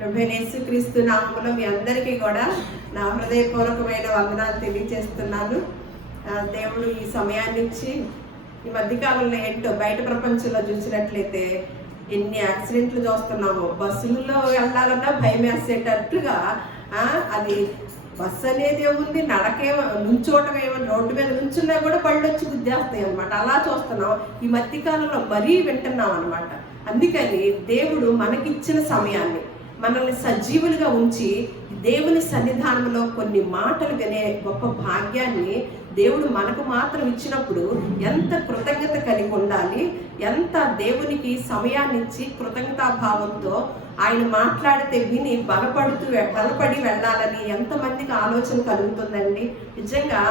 ప్రభువైన యేసుక్రీస్తు నామములో మీ అందరికీ కూడా నా హృదయపూర్వకమైన వందనాలు తెలియజేస్తున్నాను. దేవుడు ఈ సమయాన్ని ఇచ్చి ఈ మధ్యకాలంలో ఏంటో బయట ప్రపంచంలో చూసినట్లయితే ఎన్ని యాక్సిడెంట్లు చూస్తున్నాము. బస్సుల్లో వెళ్ళాలన్నా భయం వేసేటట్టుగా అది బస్సు అనేది ఏముంది, నడకేమో, నుంచోవటం ఏమో, రోడ్డు మీద నుంచున్నా కూడా పళ్ళు వచ్చి గుద్దేస్తాయి అనమాట. అలా చూస్తున్నాం. ఈ మధ్యకాలంలో మరీ వింటున్నాం అనమాట. అందుకని దేవుడు మనకిచ్చిన సమయాన్ని మనల్ని సజీవులుగా ఉంచి దేవుని సన్నిధానంలో కొన్ని మాటలు వినే గొప్ప భాగ్యాన్ని దేవుడు మనకు మాత్రం ఇచ్చినప్పుడు ఎంత కృతజ్ఞత కలిగి ఉండాలి, ఎంత దేవునికి సమయాన్ని ఇచ్చి కృతజ్ఞతాభావంతో ఆయన మాట్లాడితే విని బలపడి వెళ్ళాలని ఎంతమందికి ఆలోచన కలుగుతుందండి. నిజంగా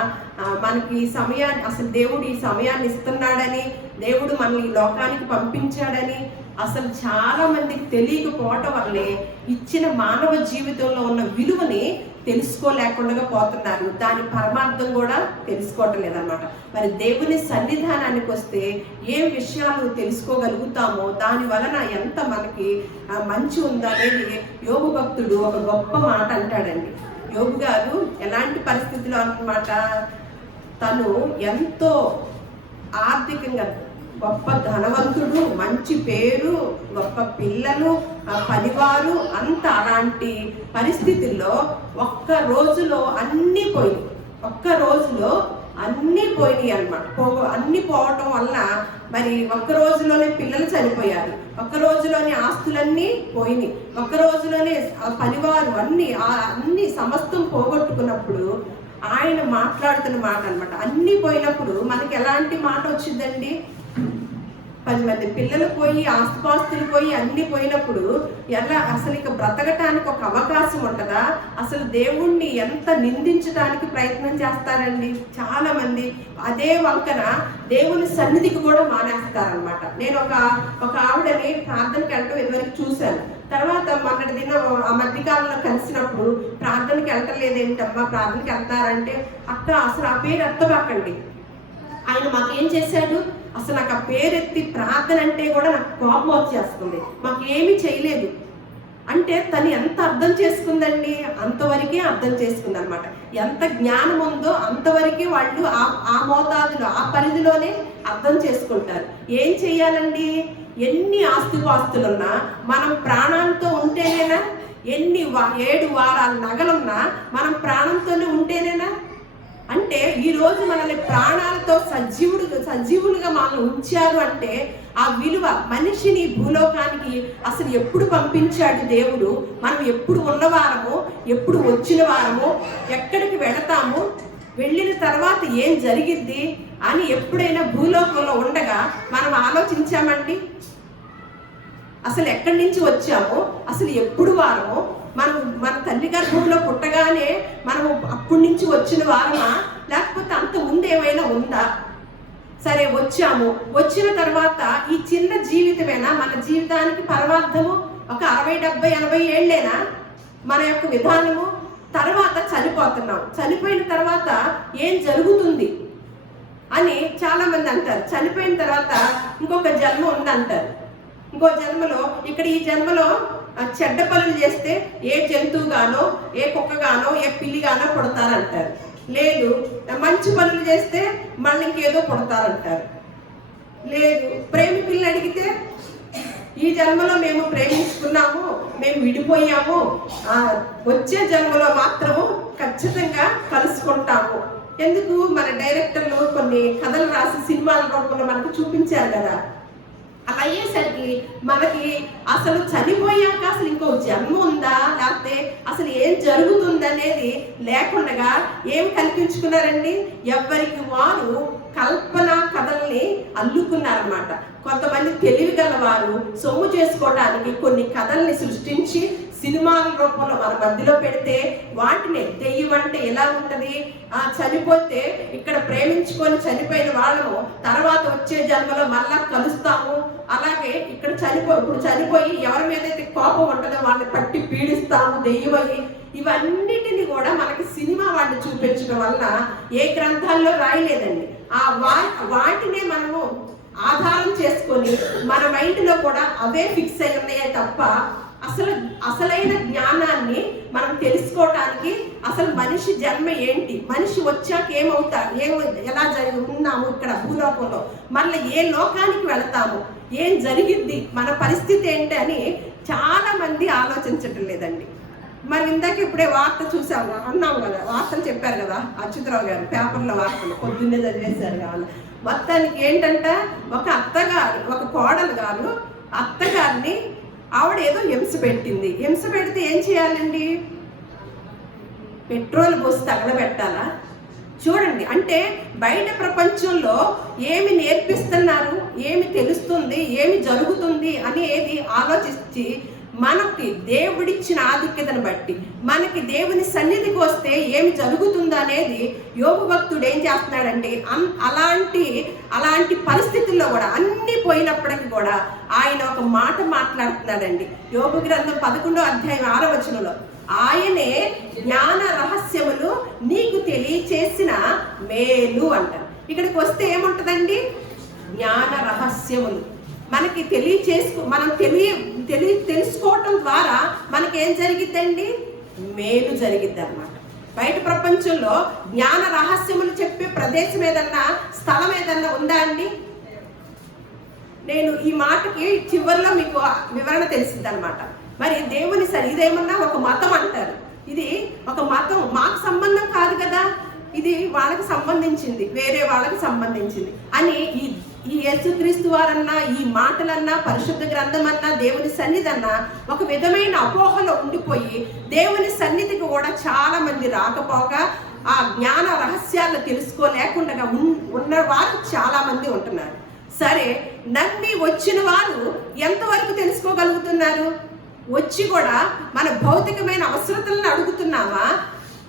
మనకి ఈ సమయాన్ని, అసలు దేవుడు ఈ సమయాన్ని ఇస్తున్నాడని, దేవుడు మనల్ని ఈ లోకానికి పంపించాడని అసలు చాలా మందికి తెలియకపోవటం వల్లే ఇచ్చిన మానవ జీవితంలో ఉన్న విలువని తెలుసుకోలేకుండా పోతున్నారు. దాని పరమార్థం కూడా తెలుసుకోవటం లేదన్నమాట. మరి దేవుని సన్నిధానానికి వస్తే ఏ విషయాలు తెలుసుకోగలుగుతామో దాని వలన ఎంత మనకి మంచి ఉందనేది యోగు భక్తుడు ఒక గొప్ప మాట అంటాడండి. యోగు గారు ఎలాంటి పరిస్థితిలో అన్నమాట, తను ఎంతో ఆర్థికంగా గొప్ప ధనవంతుడు, మంచి పేరు, గొప్ప పిల్లలు, పనివారు అంతా, అలాంటి పరిస్థితుల్లో ఒక్క రోజులో అన్నీ పోయినాయి అన్నమాట. అన్నీ పోవటం వల్ల మరి ఒక్క రోజులోనే పిల్లలు చనిపోయారు, ఒక్క రోజులోనే ఆస్తులన్నీ పోయినాయి, ఒక్క రోజులోనే పనివారు అన్ని సమస్తం పోగొట్టుకున్నప్పుడు ఆయన మాట్లాడుతున్న మాట అన్నమాట. అన్నీ పోయినప్పుడు మనకి ఎలాంటి మాట వచ్చిందండి? 10 మంది పిల్లలు పోయి, ఆస్తుపాస్తులు పోయి, అన్ని పోయినప్పుడు ఎలా అసలు ఇక బ్రతకటానికి ఒక అవకాశం ఉంటుందా? అసలు దేవుణ్ణి ఎంత నిందించడానికి ప్రయత్నం చేస్తారండి చాలా మంది. అదే వంకన దేవుని సన్నిధికి కూడా మానేస్తారనమాట. నేను ఒక ఆవిడని ప్రార్థనకి వెళ్ళటం ఇదివరకు చూశాను. తర్వాత మొన్నటి దినం ఆ మధ్యకాలంలో కలిసినప్పుడు ప్రార్థనకి వెళ్ళటం లేదేంటమ్మా, ప్రార్థనకి వెళ్తారంటే, అక్క అసలు ఆ పేరు ఎత్తబాకండి, ఆయన మాకేం చేశాడు, అసలు నాకు ఆ పేరెత్తి ప్రార్థన అంటే కూడా నాకు కోపం వచ్చేస్తుంది, మాకు ఏమీ చేయలేదు అంటే తను ఎంత అర్థం చేసుకుందండి? అంతవరకే అర్థం చేసుకుంది అనమాట. ఎంత జ్ఞానం ఉందో అంతవరకే వాళ్ళు ఆ మోతాదులో, ఆ పరిధిలోనే అర్థం చేసుకుంటారు. ఏం చెయ్యాలండి? ఎన్ని ఆస్తుపాస్తులున్నా మనం ప్రాణంతో ఉంటేనేనా? 7 వారాల నగలున్నా మనం ప్రాణంతోనే ఉంటేనేనా? అంటే ఈరోజు మనల్ని ప్రాణాలతో సజీవులుగా మనల్ని ఉంచారు అంటే ఆ విలువ, మనిషిని భూలోకానికి అసలు ఎప్పుడు పంపించాడు దేవుడు, మనం ఎప్పుడు ఉన్నవారము, ఎప్పుడు వచ్చిన వారము, ఎక్కడికి వెళతాము, వెళ్ళిన తర్వాత ఏం జరిగిద్ది అని ఎప్పుడైనా భూలోకంలో ఉండగా మనం ఆలోచించామండి? అసలు ఎక్కడి నుంచి వచ్చామో, అసలు ఎప్పుడు వారమో, మన తల్లి గర్భంలో పుట్టగానే మనము అప్పటి నుంచి వచ్చిన వారమా, లేకపోతే అంత ముందు ఏమైనా ఉందా? సరే వచ్చాము, వచ్చిన తర్వాత ఈ చిన్న జీవితమేనా మన జీవితానికి పరమార్థము? ఒక 60, 70, 80 ఏళ్ళేనా మన యొక్క విధానము? తర్వాత చనిపోతున్నాం, చనిపోయిన తర్వాత ఏం జరుగుతుంది అని చాలా మంది అంటారు. చనిపోయిన తర్వాత ఇంకొక జన్మ ఉందంటారు. ఇంకో జన్మలో, ఇక్కడ ఈ జన్మలో చెడ్డ పనులు చేస్తే ఏ జంతువుగానో, ఏ కుక్కగానో, ఏ పిల్లిగానో పుడతారంటారు. లేదు, మంచి పనులు చేస్తే మళ్ళీ ఇంకేదో పుడతారంటారు. లేదు, ప్రేమికుల్ని అడిగితే ఈ జన్మలో మేము ప్రేమించుకున్నాము, మేము విడిపోయాము, వచ్చే జన్మలో మాత్రము ఖచ్చితంగా కలుసుకుంటాము. ఎందుకు? మన డైరెక్టర్లు కొన్ని కథలు రాసి సినిమాల రూపంలో మనకు చూపించారు కదా. అలా అయ్యేసరికి మనకి అసలు చనిపోయాక అసలు ఇంకో జన్మ ఉందా, లేకపోతే అసలు ఏం జరుగుతుందనేది లేకుండా ఏం కల్పించుకున్నారండి? ఎవరికి వారు కల్పన కథల్ని అల్లుకున్నారన్నమాట. కొంతమంది తెలివిగల వారు సొమ్ము చేసుకోవడానికి కొన్ని కథల్ని సృష్టించి సినిమాల రూపంలో మన మధ్యలో పెడితే వాటిని దెయ్యం అంటే ఎలా ఉంటది, చనిపోతే ఇక్కడ ప్రేమించుకొని చనిపోయిన వాళ్ళము తర్వాత వచ్చే జన్మలో మళ్ళా కలుస్తాము, అలాగే ఇక్కడ ఇప్పుడు చనిపోయి ఎవరి మీద అయితే కోపం ఉంటుందో వాళ్ళని పట్టి పీడిస్తాము దెయ్యమయ్యి, ఇవన్నిటిని కూడా మనకి సినిమా వాళ్ళని చూపించడం వల్ల ఏ గ్రంథాల్లో రాయలేదండి. వాటినే మనము ఆధారం చేసుకొని మన మైండ్లో కూడా అవే ఫిక్స్ అయి ఉన్నాయే తప్ప అసలు అసలైన జ్ఞానాన్ని మనం తెలుసుకోవటానికి, అసలు మనిషి జన్మ ఏంటి, మనిషి వచ్చాక ఎలా ఉన్నాము ఇక్కడ భూలోకంలో, మళ్ళీ ఏ లోకానికి వెళతాము, ఏం జరిగిద్ది, మన పరిస్థితి ఏంటి అని చాలా మంది ఆలోచించటం లేదండి. మరి ఇందాక ఇప్పుడే వార్త చూసాము అన్నాం కదా, వార్తలు చెప్పారు కదా అచ్యుతరావు గారు, పేపర్లో వార్తలు పొద్దున్నే చదివేశారు కావాలి. మొత్తానికి ఏంటంటే ఒక అత్తగారు, ఒక కోడలు గారు అత్తగారిని ఆవిడ ఏదో హింస పెట్టింది. హింస పెడితే ఏం చేయాలండి? పెట్రోల్ పోసి తగలబెట్టాలా? చూడండి, అంటే బయట ప్రపంచంలో ఏమి నేర్పిస్తున్నారు, ఏమి తెలుస్తుంది, ఏమి జరుగుతుంది అనేది ఆలోచించి మనకి దేవుడిచ్చిన ఆధిక్యతను బట్టి మనకి దేవుని సన్నిధికి వస్తే ఏమి జరుగుతుందో అనేది యోబు భక్తుడు ఏం చేస్తున్నాడంటే అలాంటి పరిస్థితుల్లో కూడా అన్ని పోయినప్పటికీ కూడా ఆయన ఒక మాట మాట్లాడుతున్నాడండి. యోబు గ్రంథం 11వ అధ్యాయం 6వ వచనంలో, ఆయనే జ్ఞాన రహస్యములు నీకు తెలియచేసిన మేలు అంటారు. ఇక్కడికి వస్తే ఏముంటదండి? జ్ఞాన రహస్యములు మనకి మనం తెలుసుకోవటం ద్వారా మనకి ఏం జరిగిద్దండి? మేలు జరిగిద్ది అన్నమాట. బయట ప్రపంచంలో జ్ఞాన రహస్యములు చెప్పే ప్రదేశం ఏదన్నా, స్థలం ఏదన్నా ఉందా అండి? నేను ఈ మాటకి చివరిలో మీకు వివరణ తెలిసింది అనమాట. మరి దేవుని ఇదేమన్నా ఒక మతం అంటారు, ఇది ఒక మతం, మాకు సంబంధం కాదు కదా, ఇది వాళ్ళకి సంబంధించింది, వేరే వాళ్ళకి సంబంధించింది అని ఈ యేసుక్రీస్తు వారన్నా, ఈ మాటలన్నా, పరిశుద్ధ గ్రంథం అన్నా, దేవుని సన్నిధి అన్నా ఒక విధమైన అపోహలో ఉండిపోయి దేవుని సన్నిధికి కూడా చాలా మంది రాకపోగా ఆ జ్ఞాన రహస్యాలను తెలుసుకోలేకుండా ఉన్న వారు చాలా మంది ఉంటున్నారు. సరే, నమ్మి వచ్చిన వారు ఎంతవరకు తెలుసుకోగలుగుతున్నారు? వచ్చి కూడా మన భౌతికమైన అవసరతలను అడుగుతున్నావా?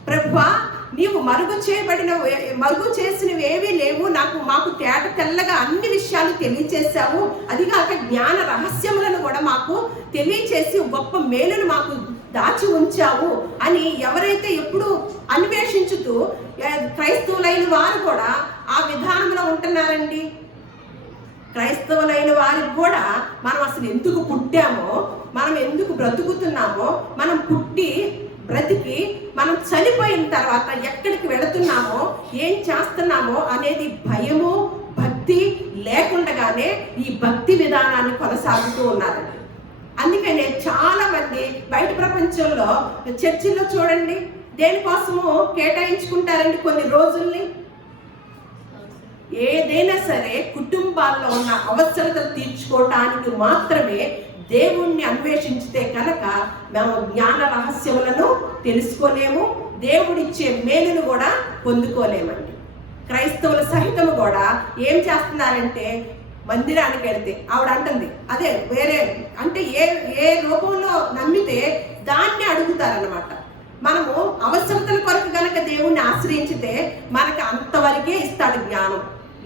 ప్రభువా, నీవు మరుగు చేసినవి ఏవీ లేవు, మాకు తెల్లగా అన్ని విషయాలు తెలియచేశావు, అదిగాక జ్ఞాన రహస్యములను కూడా మాకు తెలియచేసి గొప్ప మేలును మాకు దాచి ఉంచావు అని ఎవరైతే ఎప్పుడు అన్వేషించుతూ క్రైస్తవులైన వారు కూడా ఆ విధానంలో ఉంటున్నారండి. క్రైస్తవులైన వారికి కూడా మనం అసలు ఎందుకు పుట్టామో, మనం ఎందుకు బ్రతుకుతున్నామో, మనం పుట్టి బ్రతికి మనం చనిపోయిన తర్వాత ఎక్కడికి వెళుతున్నామో, ఏం చేస్తున్నామో అనేది భయము భక్తి లేకుండానే ఈ భక్తి విధానాన్ని కొనసాగుతూ ఉన్నారండి. అందుకనే చాలా మంది బయట ప్రపంచంలో చర్చిల్లో చూడండి, దేనికోసము కేటాయించుకుంటారండి కొన్ని రోజుల్ని. ఏదైనా సరే కుటుంబాల్లో ఉన్న అవసరతలు తీర్చుకోవటానికి మాత్రమే దేవుణ్ణి అన్వేషించితే కనుక మేము జ్ఞాన రహస్యములను తెలుసుకోలేము, దేవుడిచ్చే మేలును కూడా పొందుకోలేమండి. క్రైస్తవుల సహితము కూడా ఏం చేస్తున్నారంటే, మందిరానికి వెళ్తే ఆవిడ అంటుంది అదే వేరే అంటే ఏ రూపంలో నమ్మితే దాన్ని అడుగుతారన్నమాట. మనము అవసరతల కొరకు కనుక దేవుణ్ణి ఆశ్రయించితే మనకి అంతవరకే ఇస్తాడు జ్ఞానం.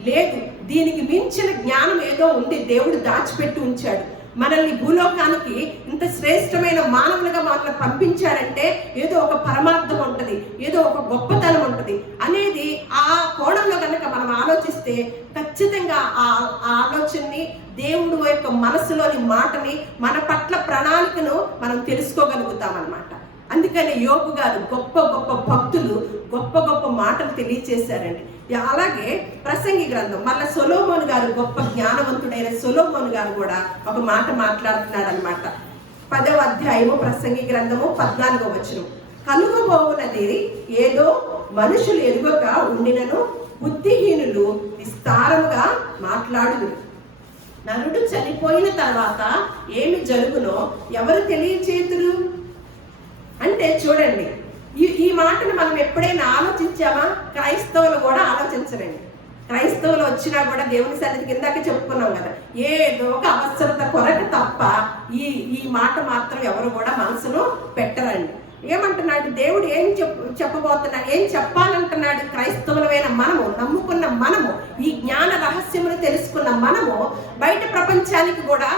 లేదు, దీనికి మించిన జ్ఞానం ఏదో ఉంది, దేవుడు దాచిపెట్టి ఉంచాడు. మనల్ని భూలోకానికి ఇంత శ్రేష్టమైన మానవులుగా మనల్ని పంపించారంటే ఏదో ఒక పరమార్థం ఉంటుంది, ఏదో ఒక గొప్పతనం ఉంటుంది అనేది ఆ కోణంలో కనుక మనం ఆలోచిస్తే ఖచ్చితంగా ఆ ఆలోచనని, దేవుడు యొక్క మనసులోని మాటని, మన పట్ల ప్రణాళికను మనం తెలుసుకోగలుగుతాం అన్నమాట. అందుకని యోబు గారు గొప్ప గొప్ప భక్తులు గొప్ప గొప్ప మాటలు తెలియచేశారండి. అలాగే ప్రసంగి గ్రంథం మళ్ళీ సొలొమోను గారు, గొప్ప జ్ఞానవంతుడైన సొలొమోను గారు కూడా ఒక మాట మాట్లాడుతున్నాడు అనమాట. 10వ అధ్యాయము ప్రసంగి గ్రంథము 14వ వచనం, కలుగబోవునది ఏదో మనుషులు ఎరుగక ఉండినను బుద్ధిహీనులు విస్తారముగా మాట్లాడుదురు. నరుడు చనిపోయిన తర్వాత ఏమి జరుగునో ఎవరు తెలియచేతురు అంటే చూడండి, ఈ మాటను మనం ఎప్పుడైనా ఆలోచించామా? క్రైస్తవులు కూడా ఆలోచించరండి. క్రైస్తవులు వచ్చినా కూడా దేవుని సన్నిధి కిందాక చెప్పుకున్నాం కదా, ఏదో ఒక అవసరత కొరకు తప్ప ఈ మాట మాత్రం ఎవరు కూడా మనసును పెట్టరండి. ఏమంటున్నాడు దేవుడు? చెప్పబోతున్నాడు, ఏం చెప్పాలంటున్నాడు? క్రైస్తవులమైన మనము, నమ్ముకున్న మనము, ఈ జ్ఞాన రహస్యమును తెలుసుకున్న మనము బయట ప్రపంచానికి కూడా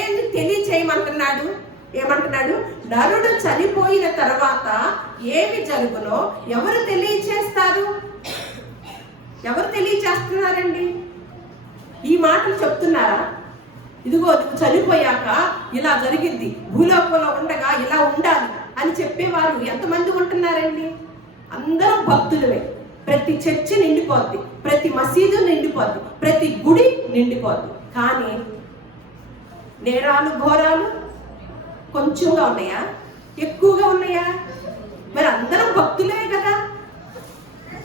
ఏమి తెలియచేయమంటున్నాడు? ఏమంటున్నాడు? నరుడు చనిపోయిన తర్వాత ఏమి జరుగునో ఎవరు తెలియచేస్తారు? ఎవరు తెలియచేస్తున్నారండి? ఈ మాటలు చెప్తున్నారా? ఇదిగో నువ్వు చనిపోయాక ఇలా జరిగింది, భూలోకంలో ఉండగా ఇలా ఉండాలి అని చెప్పేవారు ఎంతమంది ఉంటున్నారండి? అందరూ భక్తులమే. ప్రతి చర్చి నిండిపోద్ది, ప్రతి మసీదు నిండిపోద్ది, ప్రతి గుడి నిండిపోద్ది. కానీ నేరాలు ఘోరాలు కొంచెంగా ఉన్నాయా, ఎక్కువగా ఉన్నాయా? మరి అందరం భక్తులే కదా,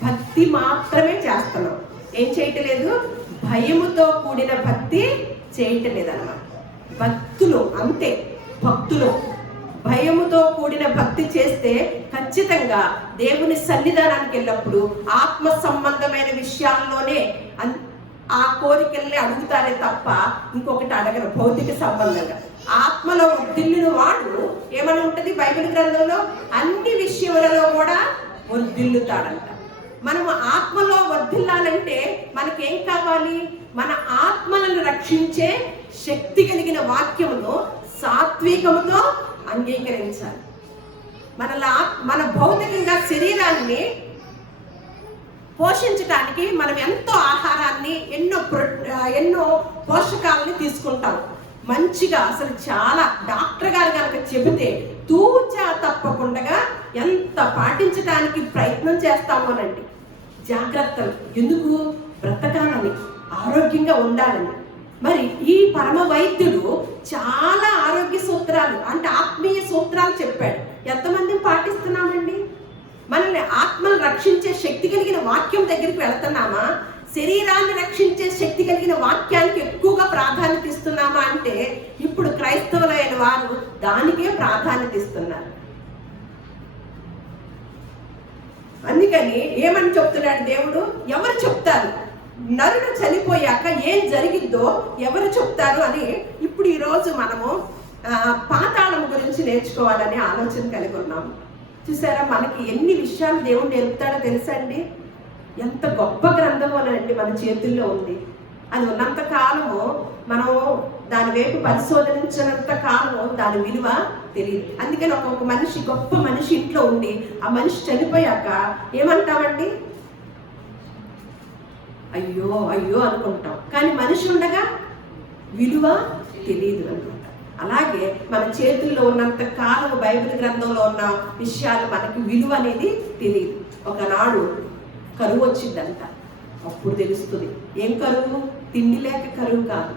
భక్తి మాత్రమే చేస్తున్నాం. ఏం చేయటలేదు? భయముతో కూడిన భక్తి చేయటలేదు అన్నమాట. భక్తులు అంతే, భక్తులు భయముతో కూడిన భక్తి చేస్తే ఖచ్చితంగా దేవుని సన్నిధానానికి వెళ్ళినప్పుడు ఆత్మ సంబంధమైన విషయాల్లోనే ఆ కోరికల్ని అడుగుతారే తప్ప ఇంకొకటి అడగరు. భౌతిక సంబంధంగా ఆత్మలో వర్ధిల్లుని వాడు ఏమని ఉంటది బైబిల్ గ్రంథంలో? అన్ని విషయాలలో కూడా వర్ధిల్లుతాడంట. మనము ఆత్మలో వర్ధిల్లాలంటే మనకేం కావాలి? మన ఆత్మలను రక్షించే శక్తి కలిగిన వాక్యమును సాత్వికముతో అంగీకరించాలి. మన భౌతికంగా శరీరాన్ని పోషించడానికి మనం ఎంతో ఆహారాన్ని, ఎన్నో పోషకాలని తీసుకుంటాం. మంచిగా అసలు చాలా డాక్టర్ గారు కనుక చెబితే తూచా తప్పకుండా ఎంత పాటించడానికి ప్రయత్నం చేస్తామోనండి. జాగ్రత్తలు ఎందుకు? బ్రతకాలని, ఆరోగ్యంగా ఉండాలని. మరి ఈ పరమ వైద్యుడు చాలా ఆరోగ్య సూత్రాలు అంటే ఆత్మీయ సూత్రాలు చెప్పాడు. ఎంతమంది పాటిస్తున్నామండి? మనల్ని ఆత్మను రక్షించే శక్తి కలిగిన వాక్యం దగ్గరికి వెళ్తున్నామా? శరీరాన్ని రక్షించే శక్తి కలిగిన వాక్యానికి ఎక్కువగా ప్రాధాన్యత ఇస్తున్నామా అంటే ఇప్పుడు క్రైస్తవులైన వారు దానికే ప్రాధాన్యత ఇస్తున్నారు. అందుకని ఏమని చెప్తున్నాడు దేవుడు? ఎవరు చెప్తారు? నరుడు చనిపోయాక ఏం జరిగిద్దో ఎవరు చెప్తారు అని ఇప్పుడు ఈరోజు మనము పాతాళం గురించి నేర్చుకోవాలనే ఆలోచన కలిగి ఉన్నాము. చూసారా, మనకి ఎన్ని విషయాలు దేవుడు నేర్పుతాడో తెలుసా అండి? ఎంత గొప్ప గ్రంథమోనండి మన చేతుల్లో ఉంది. అది ఉన్నంత కాలము మనం దాని వైపు పరిశోధించినంత కాలము దాని విలువ తెలియదు. అందుకని ఒక్కొక్క మనిషి, గొప్ప మనిషి ఇంట్లో ఉండి ఆ మనిషి చనిపోయాక ఏమంటామండి? అయ్యో అయ్యో అనుకుంటాం. కానీ మనిషి ఉండగా విలువ తెలియదు అనుకుంటాం. అలాగే మన చేతుల్లో ఉన్నంత కాలం బైబిల్ గ్రంథంలో ఉన్న విషయాలు మనకి విలువ అనేది తెలియదు. ఒకనాడు కరువు వచ్చిందంట, అప్పుడు తెలుస్తుంది. ఏం కరువు? తిండి లేక కరువు కాదు.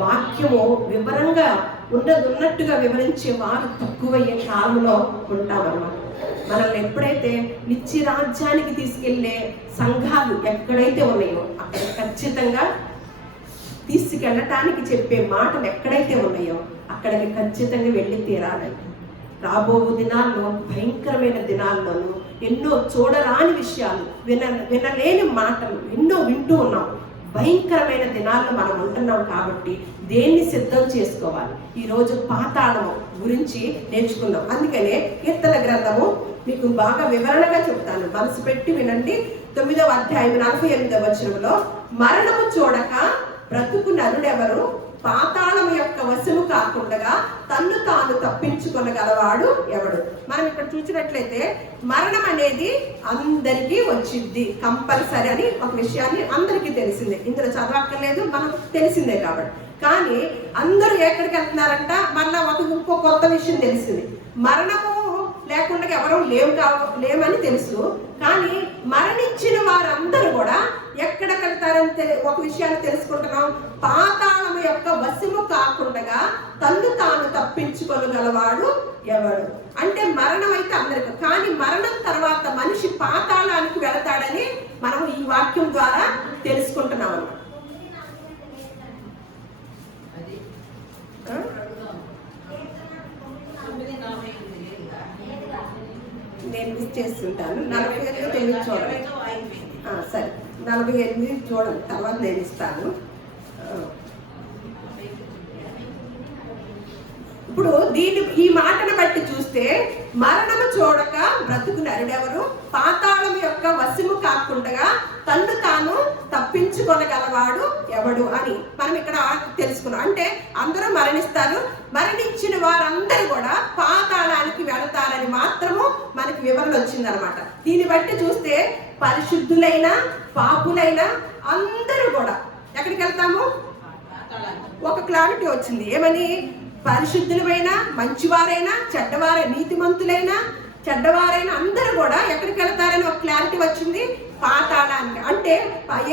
వాక్యము వివరంగా ఉన్నట్టుగా వివరించే వారు తక్కువయ్యే కాలంలో ఉంటామన్నమాట. మనల్ని ఎప్పుడైతే నిత్య రాజ్యానికి తీసుకెళ్లే సంఘాలు ఎక్కడైతే ఉన్నాయో అక్కడ ఖచ్చితంగా తీసుకెళ్ళటానికి చెప్పే మాటలు ఎక్కడైతే ఉన్నాయో అక్కడికి ఖచ్చితంగా వెళ్ళి తీరాలండి. రాబో దినాల్లో, భయంకరమైన దినాల్లోనూ ఎన్నో చూడరాని విషయాలు, వినలేని మాటలు ఎన్నో వింటూ ఉన్నాం. భయంకరమైన దినాల్లో మనం ఉంటున్నాం కాబట్టి దేన్ని సిద్ధం చేసుకోవాలి. ఈరోజు పాతాళము గురించి నేర్చుకుందాం. అందుకనే కీర్తన గ్రంథము మీకు బాగా వివరణగా చెప్తాను, మనసు పెట్టి వినండి. 9వ అధ్యాయం 48వ వచనంలో, మరణము చూడక బ్రతుకు నరుడెవరు? పాతాళము యొక్క వశము కాకుండా తన్ను తాను తప్పించుకొనగలవాడు ఎవడు? మనం ఇక్కడ చూసినట్లయితే మరణం అనేది అందరికీ వచ్చింది, కంపల్సరీ అని ఒక విషయాన్ని అందరికీ తెలిసిందే. ఇందులో చదవక్కర్లేదు, మనకు తెలిసిందే కాబట్టి. కానీ అందరూ ఎక్కడికి వెళ్తున్నారంట? మళ్ళా ఇంకో కొత్త విషయం తెలిసింది. మరణము లేకుండా ఎవరూ లేమని తెలుసు. కానీ మరణించిన వారందరూ కూడా ఎక్కడికి వెళ్తారని ఒక విషయాన్ని తెలుసుకుంటున్నాం. పాతాళము యొక్క వశము కాకుండా తన్ను తాను తప్పించుకోగలవాడు ఎవడు? అంటే మరణం అయితే అందరికీ, కానీ మరణం తర్వాత మనిషి పాతాళానికి వెళతాడని మనం ఈ వాక్యం ద్వారా తెలుసుకుంటున్నాం అన్నమాట. నేను మిస్ చేస్తుంటాను. 48 చూడండి. సరే, 48 చూడండి, తర్వాత నేను ఇస్తాను. ఇప్పుడు ఈ మాటను బట్టి చూస్తే మరణము చూడక బ్రతుకు నరుడెవరు? పాతాళం యొక్క వశము కాకుండా తన్ను తాను తప్పించుకొనగలవాడు ఎవడు అని మనం ఇక్కడ తెలుసుకున్నాం. అంటే అందరూ మరణిస్తారు, మరణించిన వారందరూ కూడా పాతాళానికి వెళతారని మాత్రము మనకి వివరణ వచ్చిందనమాట. దీన్ని బట్టి చూస్తే పరిశుద్ధులైన పాపులైన అందరూ కూడా ఎక్కడికి వెళ్తాము? ఒక క్లారిటీ వచ్చింది. ఏమని? పరిశుద్ధులైనా, మంచివారైనా, నీతిమంతులైనా, చెడ్డవారైనా అందరూ కూడా ఎక్కడికి వెళ్తారని ఒక క్లారిటీ వచ్చింది, పాతాళానికి. అంటే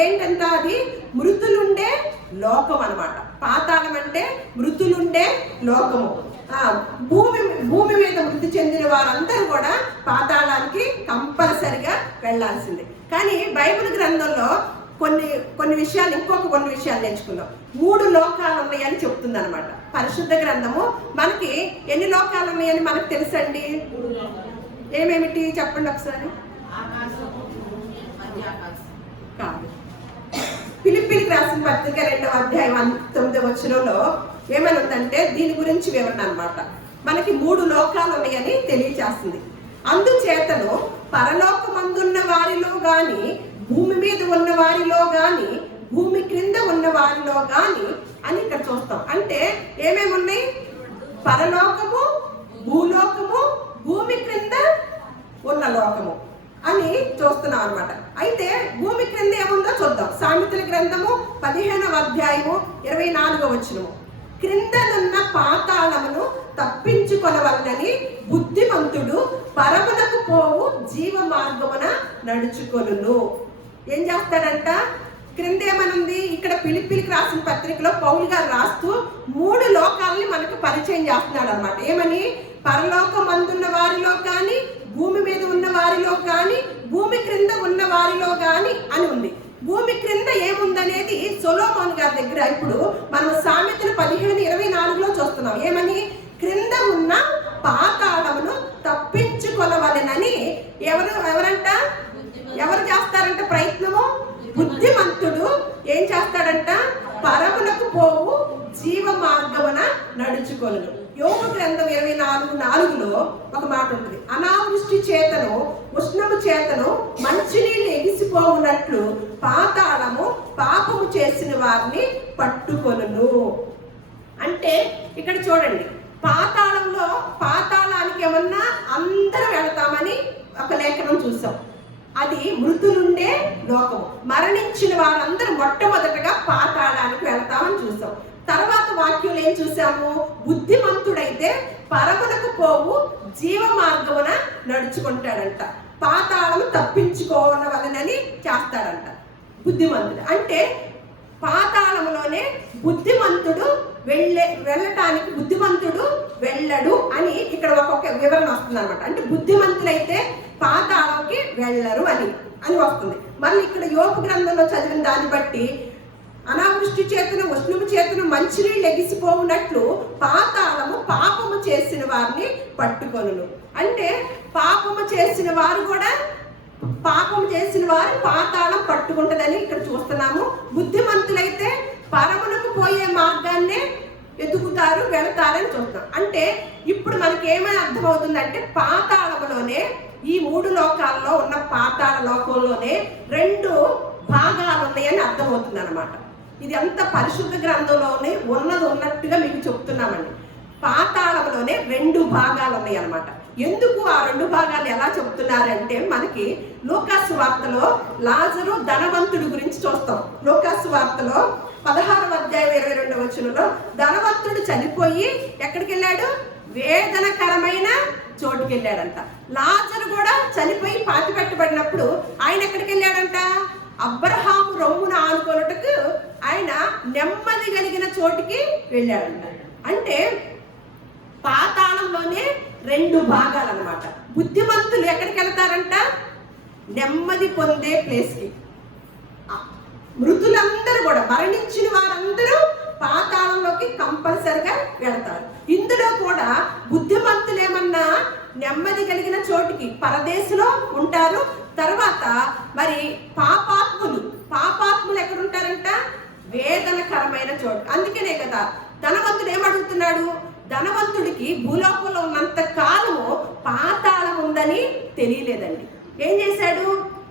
ఏంటంట? అది మృతులుండే లోకం అన్నమాట. పాతాళం అంటే మృతులుండే లోకము. భూమి మీద మృతి చెందిన వారందరూ కూడా పాతాళానికి కంపల్సరిగా వెళ్లాల్సిందే. కానీ బైబిల్ గ్రంథంలో కొన్ని విషయాలు, కొన్ని విషయాలు నేర్చుకుందాం. 3 లోకాలు ఉన్నాయని చెప్తుంది అనమాట పరిశుద్ధ గ్రంథము. మనకి ఎన్ని లోకాలు ఉన్నాయని మనకు తెలుసండి? ఏమేమిటి చెప్పండి ఒకసారి. కాదు, ఫిలిప్పీలకు రాసిన పత్రిక 2వ అధ్యాయం 9వ వచనంలో ఏమని ఉందంటే దీని గురించి వివరణ అనమాట. మనకి 3 లోకాలు ఉన్నాయని తెలియచేస్తుంది. అందుచేతను పరలోకమందున్న వారిలో గాని, భూమి మీద ఉన్న వారిలో గాని, భూమి క్రింద ఉన్న వారిలో గాని అని ఇక్కడ చూస్తాం. అంటే ఏమేమి ఉన్నాయి? పరలోకము, భూలోకము, భూమి క్రింద ఉన్న లోకము అని చూస్తున్నాం అనమాట. అయితే భూమి క్రింద ఏముందో చూద్దాం. సామెతల గ్రంథము 15వ అధ్యాయము 24వ వచనము. క్రిందనున్న పాతాళమును తప్పించుకొనవలనని బుద్ధిమంతుడు పరమునకు పోవు జీవ మార్గమున నడుచుకొనును. ఏం చేస్తాడంట? క్రింద ఏమనుంది? ఇక్కడ ఫిలిప్పీలకు రాసిన పత్రికలో పౌలు గారు రాస్తూ 3 లోకాలని మనకు పరిచయం చేస్తున్నాడు అనమాట. ఏమని? పరలోకమందున్న వారిలో కానీ, భూమి మీద ఉన్న వారిలో కానీ, భూమి క్రింద ఉన్న వారిలో కానీ అని ఉంది. భూమి క్రింద ఏముందనేది సొలొమోను గారి దగ్గర ఇప్పుడు మనం సామెతలు 15:24లో చూస్తున్నాం. ఏమని? క్రింద ఉన్న పాతాళమును తప్పించుకొనవలెనని ఎవరంట? ఎవరు చేస్తారంట ప్రయత్నము? బుద్ధిమంతుడు ఏం చేస్తాడంట? పరమునకు పోవు జీవ మార్గమున నడుచుకొనును. యోబు గ్రంథం 24:4లో ఒక మాట ఉంటుంది. అనావృష్టి చేతను, ఉష్ణము చేతను మంచినీళ్ళు ఎగిసిపోవునట్లు పాతాళము పాపము చేసిన వారిని పట్టుకొనును. అంటే ఇక్కడ చూడండి, పాతాళానికి ఏమన్నా అందరూ వెళతామని ఒక లేఖనం చూసాం. అది మృతులుండే లోకము. మరణించిన వారందరూ మొట్టమొదటగా పాతాళానికి వెళతామని చూసాం. తర్వాత వాక్యంలో ఏం చూసాము? బుద్ధిమంతుడైతే పరమునకు పోవు జీవ మార్గమున నడుచుకుంటాడంట. పాతాళము తప్పించుకోవలనని చేస్తాడంట బుద్ధిమంతుడు. అంటే పాతాళములోనే బుద్ధిమంతుడు వెళ్ళటానికి బుద్ధిమంతుడు వెళ్ళడు అని ఇక్కడ ఒక్కొక్క వివరణ వస్తుంది అనమాట. అంటే బుద్ధిమంతులైతే పాతాళంకి వెళ్ళరు అని వస్తుంది. మళ్ళీ ఇక్కడ యోబు గ్రంథంలో చదివిన దాన్ని బట్టి అనావృష్టి చేతను, ఉష్ణము చేతను మంచినీళ్ళు ఎగిసిపోవునట్లు పాతాళము పాపము చేసిన వారిని పట్టుకొనును. అంటే పాపము చేసిన వారు పాతాళం పట్టుకుంటదని ఇక్కడ చూస్తున్నాము. బుద్ధిమంతులైతే పరమునకు పోయే మార్గాన్నే ఎదుగుతారు, వెళతారని చూస్తున్నాం. అంటే ఇప్పుడు మనకి ఏమని అర్థమవుతుందంటే పాతాళములోనే, ఈ 3 లోకాల్లో ఉన్న పాతాళ లోకంలోనే 2 భాగాలు ఉన్నాయని అర్థమవుతుంది అనమాట. ఇది అంత పరిశుద్ధ గ్రంథంలోనే ఉన్నట్టుగా మీకు చెప్తున్నామండి. పాతాళంలోనే 2 భాగాలు ఉన్నాయి అన్నమాట. ఎందుకు ఆ 2 భాగాలు ఎలా చెప్తున్నారంటే మనకి లూకాసు వార్తలో లాజరు ధనవంతుడి గురించి చూస్తాం. లూకాసు వార్తలో 16వ అధ్యాయం 22వ వచనంలో ధనవంతుడు చనిపోయి ఎక్కడికి వెళ్ళాడు? వేదనకరమైన చోటుకి వెళ్ళాడంట. లాజరు కూడా చనిపోయి పాతి పెట్టబడినప్పుడు ఆయన ఎక్కడికి వెళ్ళాడంట? అబ్రహాము రొమ్మును ఆనుకొనుటకు ఆయన నెమ్మది కలిగిన చోటికి వెళ్ళాడంట. అంటే పాతాళంలోనే 2 భాగాలు అన్నమాట. బుద్ధిమంతులు ఎక్కడికి వెళ్తారంట? నెమ్మది పొందే ప్లేస్కి. మృతులందరూ కూడా, మరణించిన వారందరూ పాతాళంలోకి కంపల్సరిగా వెళ్తారు. ఇందులో కూడా బుద్ధిమంతులు ఏమన్నా నెమ్మది కలిగిన చోటికి పరదేశంలో ఉంటారు. తర్వాత మరి పాపాత్ములు ఎక్కడ ఉంటారంట? వేదనకరమైన చోటు. అందుకనే కదా ధనవంతుడు ఏమడుగుతున్నాడు? ధనవంతుడికి భూలోకంలో ఉన్నంత కాలము పాతాళం ఉందని తెలియలేదండి. ఏం చేశాడు?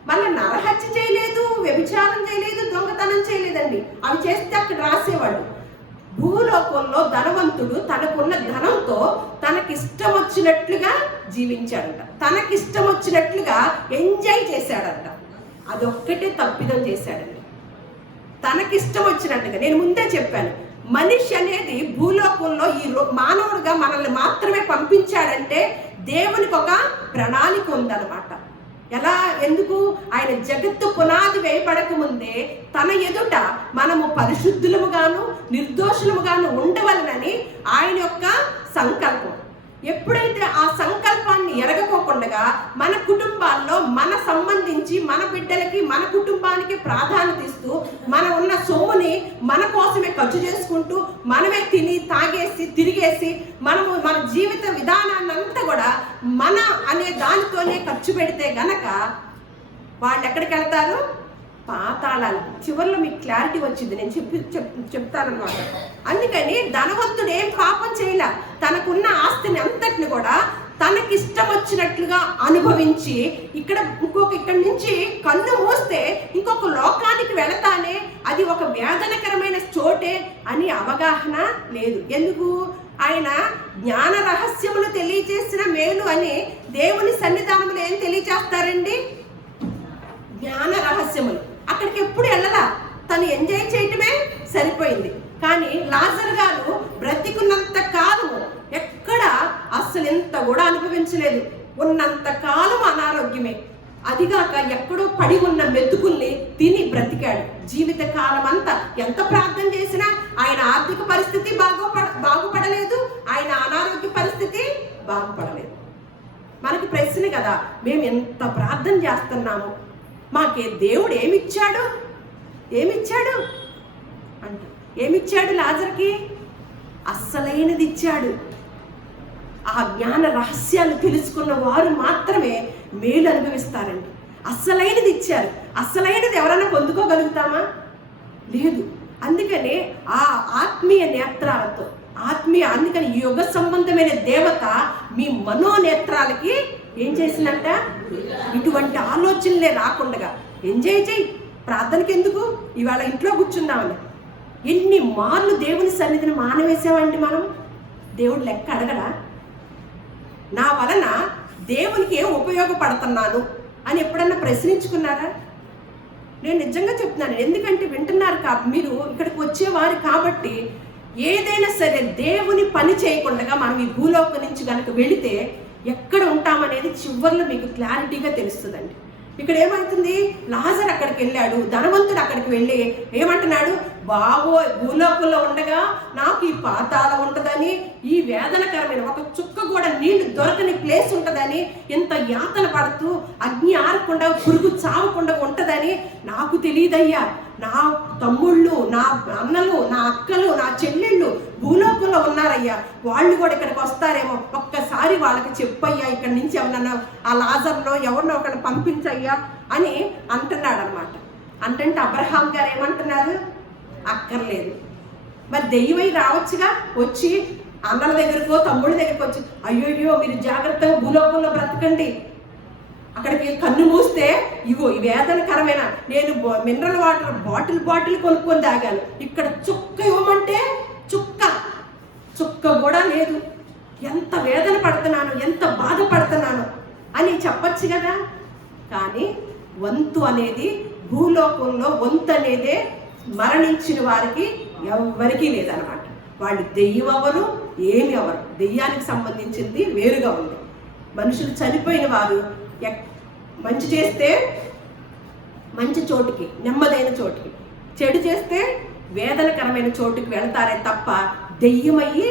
మళ్ళీ నరహత్య చేయలేదు, వ్యభిచారం చేయలేదు, దొంగతనం చేయలేదండి. అవి చేస్తే అక్కడ రాసేవాడు. భూలోకంలో ధనవంతుడు తనకున్న ధనంతో తనకిష్టం వచ్చినట్లుగా జీవించాడంట, తనకిష్టం వచ్చినట్లుగా ఎంజాయ్ చేశాడంట. అదొక్కటే తప్పిదం చేశాడండి. తనకిష్టం వచ్చినట్టుగా, నేను ముందే చెప్పాను, మనిషి అనేది భూలోకంలో మానవుడిగా మనల్ని మాత్రమే పంపించాడంటే దేవునికి ఒక ప్రణాళిక ఉందన్నమాట. ఎలా, ఎందుకు? ఆయన జగత్తు పునాది వేయబడక ముందే తన ఎదుట మనము పరిశుద్ధులముగాను నిర్దోషులముగాను ఉండవలనని ఆయన యొక్క సంకల్పం. ఎప్పుడైతే ఆ సంకల్పాన్ని ఎరగకోకుండా మన కుటుంబాల్లో మన సంబంధించి మన బిడ్డలకి మన కుటుంబానికి ప్రాధాన్యత ఇస్తూ మన ఉన్న సొమ్ముని మన కోసమే ఖర్చు చేసుకుంటూ మనమే తిని తాగేసి తిరిగేసి మనము మన జీవిత విధానాన్ని అంతా కూడా మన అనే దానితోనే ఖర్చు పెడితే గనక వాళ్ళు ఎక్కడికి వెళ్తారు? పాతాళాలు. చివరిలో మీకు క్లారిటీ వచ్చింది, నేను చెప్తానమాట. అందుకని ధనవంతుడు ఏం పాపం చేయలే, తనకున్న ఆస్తిని అంతటిని కూడా తనకిష్టం వచ్చినట్లుగా అనుభవించి ఇక్కడి నుంచి కన్ను మూస్తే ఇంకొక లోకానికి వెళతానే అది ఒక వేదనకరమైన చోటే అని అవగాహన లేదు. ఎందుకు? ఆయన జ్ఞాన రహస్యములు తెలియజేసిన మేలు అని దేవుని సన్నిధానంలో ఏం తెలియజేస్తారండి? జ్ఞాన రహస్యములు. అక్కడికి ఎప్పుడు వెళ్ళలా, తను ఎంజాయ్ చేయటమే సరిపోయింది. కానీ లాజరు గారు బ్రతికున్నంత కాలము ఎక్కడ అస్సలు ఎంత కూడా అనుభవించలేదు. ఉన్నంత కాలం అనారోగ్యమే, అదిగాక ఎక్కడో పడి ఉన్న మెతుకుల్ని తిని బ్రతికాడు. జీవిత కాలం అంతా ఎంత ప్రార్థన చేసినా ఆయన ఆర్థిక పరిస్థితి బాగుపడలేదు, ఆయన అనారోగ్య పరిస్థితి బాగుపడలేదు. మనకి ప్రశ్న కదా, మేము ఎంత ప్రార్థన చేస్తున్నాము, మాకే దేవుడు ఏమిచ్చాడు అంటే ఏమిచ్చాడు? లాజర్కి అస్సలైనది ఇచ్చాడు. ఆ జ్ఞాన రహస్యాలు తెలుసుకున్న వారు మాత్రమే మేలు అనుభవిస్తారండి. అస్సలైనది ఇచ్చారు. అస్సలైనది ఎవరైనా పొందుకోగలుగుతామా? లేదు. అందుకనే ఆ ఆత్మీయ నేత్రాలతో అందుకని యుగ సంబంధమైన దేవత మీ మనోనేత్రాలకి ఏం చేసిందంట? ఇటువంటి ఆలోచనలే రాకుండా ఎంజాయ్ చేయి, ప్రార్థనకి ఎందుకు, ఇవాళ ఇంట్లో కూర్చుందామని. ఎన్ని మార్లు దేవుని సన్నిధిని మానవేసామండి మనం. దేవుడు లెక్క అడగడా? నా వలన దేవునికి ఏం ఉపయోగపడుతున్నాను అని ఎప్పుడన్నా ప్రశ్నించుకున్నారా? నేను నిజంగా చెప్తున్నాను, ఎందుకంటే వింటున్నారు మీరు ఇక్కడికి వచ్చేవారు కాబట్టి. ఏదైనా సరే దేవుని పని చేయకుండా మనం ఈ భూలోకం నుంచి కనుక వెళితే ఎక్కడ ఉంటామనేది చివరిలో మీకు క్లారిటీగా తెలుస్తుందండి. ఇక్కడ ఏమవుతుంది? లాజర్ అక్కడికి వెళ్ళాడు, ధనవంతుడు అక్కడికి వెళ్ళి ఏమంటున్నాడు? బాబోయ్, భూలోకంలో ఉండగా నాకు ఈ పాతాళం ఉంటుందని, ఈ వేదనకరమైన ఒక చుక్క కూడా నీళ్లు దొరకని ప్లేస్ ఉంటుందని, ఇంత యాతన పడుతూ అగ్ని ఆరకుండా పురుగు చావకుండా ఉంటుందని నాకు తెలియదయ్యా. నా తమ్ముళ్ళు, నా అన్నలు, నా అక్కలు, నా చెల్లెళ్ళు భూలోకంలో ఉన్నారయ్యా, వాళ్ళు కూడా ఇక్కడికి వస్తారేమో, ఒక్కసారి వాళ్ళకి చెప్పయ్యా, ఇక్కడి నుంచి ఎవరన్నా ఆ లాజర్లో ఎవరినో ఒకరిని పంపించయ్యా అని అంటున్నాడు అనమాట. అంటే అబ్రహాం గారు ఏమంటున్నారు? అక్కర్లేదు. మరి దెయ్యమై రావచ్చుగా, వచ్చి అన్నల దగ్గరకో తమ్ముడి దగ్గరకు వచ్చి అయ్యో మీరు జాగ్రత్తగా భూలోకంలో బ్రతకండి, అక్కడికి కన్ను మూస్తే ఇగో ఈ వేదనకరమైన, నేను మినరల్ వాటర్ బాటిల్ కొనుక్కొని తాగాను, ఇక్కడ చుక్క ఇవ్వమంటే చుక్క కూడా లేదు, ఎంత వేదన పడుతున్నాను, ఎంత బాధపడుతున్నాను అని చెప్పచ్చు కదా. కానీ వంతు అనేది భూలోకంలో వంతు అనేదే మరణించిన వారికి ఎవరికీ లేదనమాట. వాళ్ళు దెయ్యం అవ్వరు, ఏమి అవ్వరు. దెయ్యానికి సంబంధించింది వేరుగా ఉంది. మనుషులు చనిపోయిన వారు మంచి చేస్తే మంచి చోటుకి, నెమ్మదైన చోటుకి, చెడు చేస్తే వేదనకరమైన చోటుకి వెళ్తారే తప్ప దెయ్యమయ్యి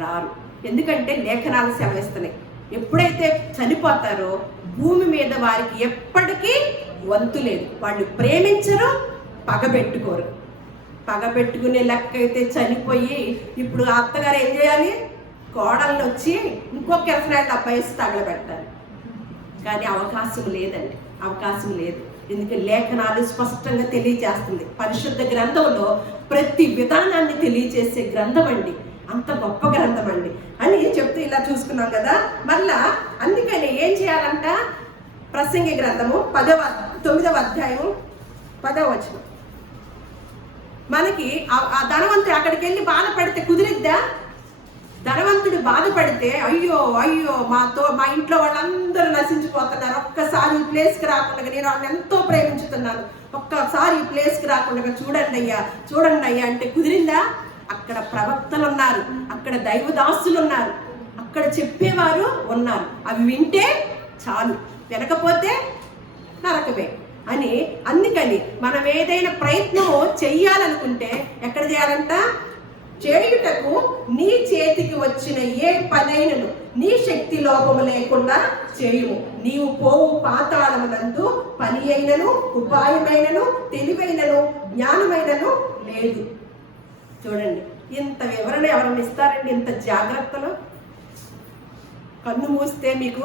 రారు. ఎందుకంటే లేఖనాలు సెలవిస్తున్నాయి, ఎప్పుడైతే చనిపోతారో భూమి మీద వారికి ఎప్పటికీ వంతు లేదు. వాళ్ళు ప్రేమించరు, పగబెట్టుకోరు. పగబెట్టుకునే లెక్క అయితే చనిపోయి ఇప్పుడు అత్తగారు ఏం చేయాలి? కోడల్ని వచ్చి ఇంకొక కెరసనాయిలు అబ్బాయిసి తగలబెట్టాలి. కానీ అవకాశం లేదండి, అవకాశం లేదు. ఎందుకంటే లేఖనాలు స్పష్టంగా తెలియజేస్తుంది. పరిశుద్ధ గ్రంథంలో ప్రతి విధానాన్ని తెలియజేసే గ్రంథం అండి, అంత గొప్ప గ్రంథం అండి అని చెప్తూ ఇలా చూసుకున్నాం కదా. మళ్ళా అందుకని ఏం చేయాలంట? ప్రసంగి గ్రంథము 9వ అధ్యాయం 10వ వచనం. మనకి ఆ ధనవంతుడు అక్కడికి వెళ్ళి బాధపడితే కుదిరిద్దా? ధనవంతుడు బాధపడితే అయ్యో మా ఇంట్లో వాళ్ళందరూ నశించిపోతున్నారు, ఒక్కసారి ఈ ప్లేస్కి రాకుండా, నేను వాళ్ళని ఎంతో ప్రేమించుతున్నాను, ఒక్కసారి ఈ ప్లేస్కి రాకుండా చూడండి అయ్యా అంటే కుదిరిందా? అక్కడ ప్రవక్తలు ఉన్నారు, అక్కడ దైవదాసులు ఉన్నారు, అక్కడ చెప్పేవారు ఉన్నారు. అవి వింటే చాలు, వినకపోతే నరకమే అని. అందుకని మనం ఏదైనా ప్రయత్నం చెయ్యాలనుకుంటే ఎక్కడ చేయాలంట? చేయుటకు నీ చేతికి వచ్చిన ఏ పనైనను నీ శక్తి లోపము లేకుండా చేయుము. నీవు పోవు పాతాళమునందు పని అయినను ఉపాయమైనను తెలివైనను జ్ఞానమైనను లేదు. చూడండి, ఇంత వివరణ ఎవరైనా ఇస్తారండి? ఇంత జాగ్రత్తలు. కన్ను మూస్తే మీకు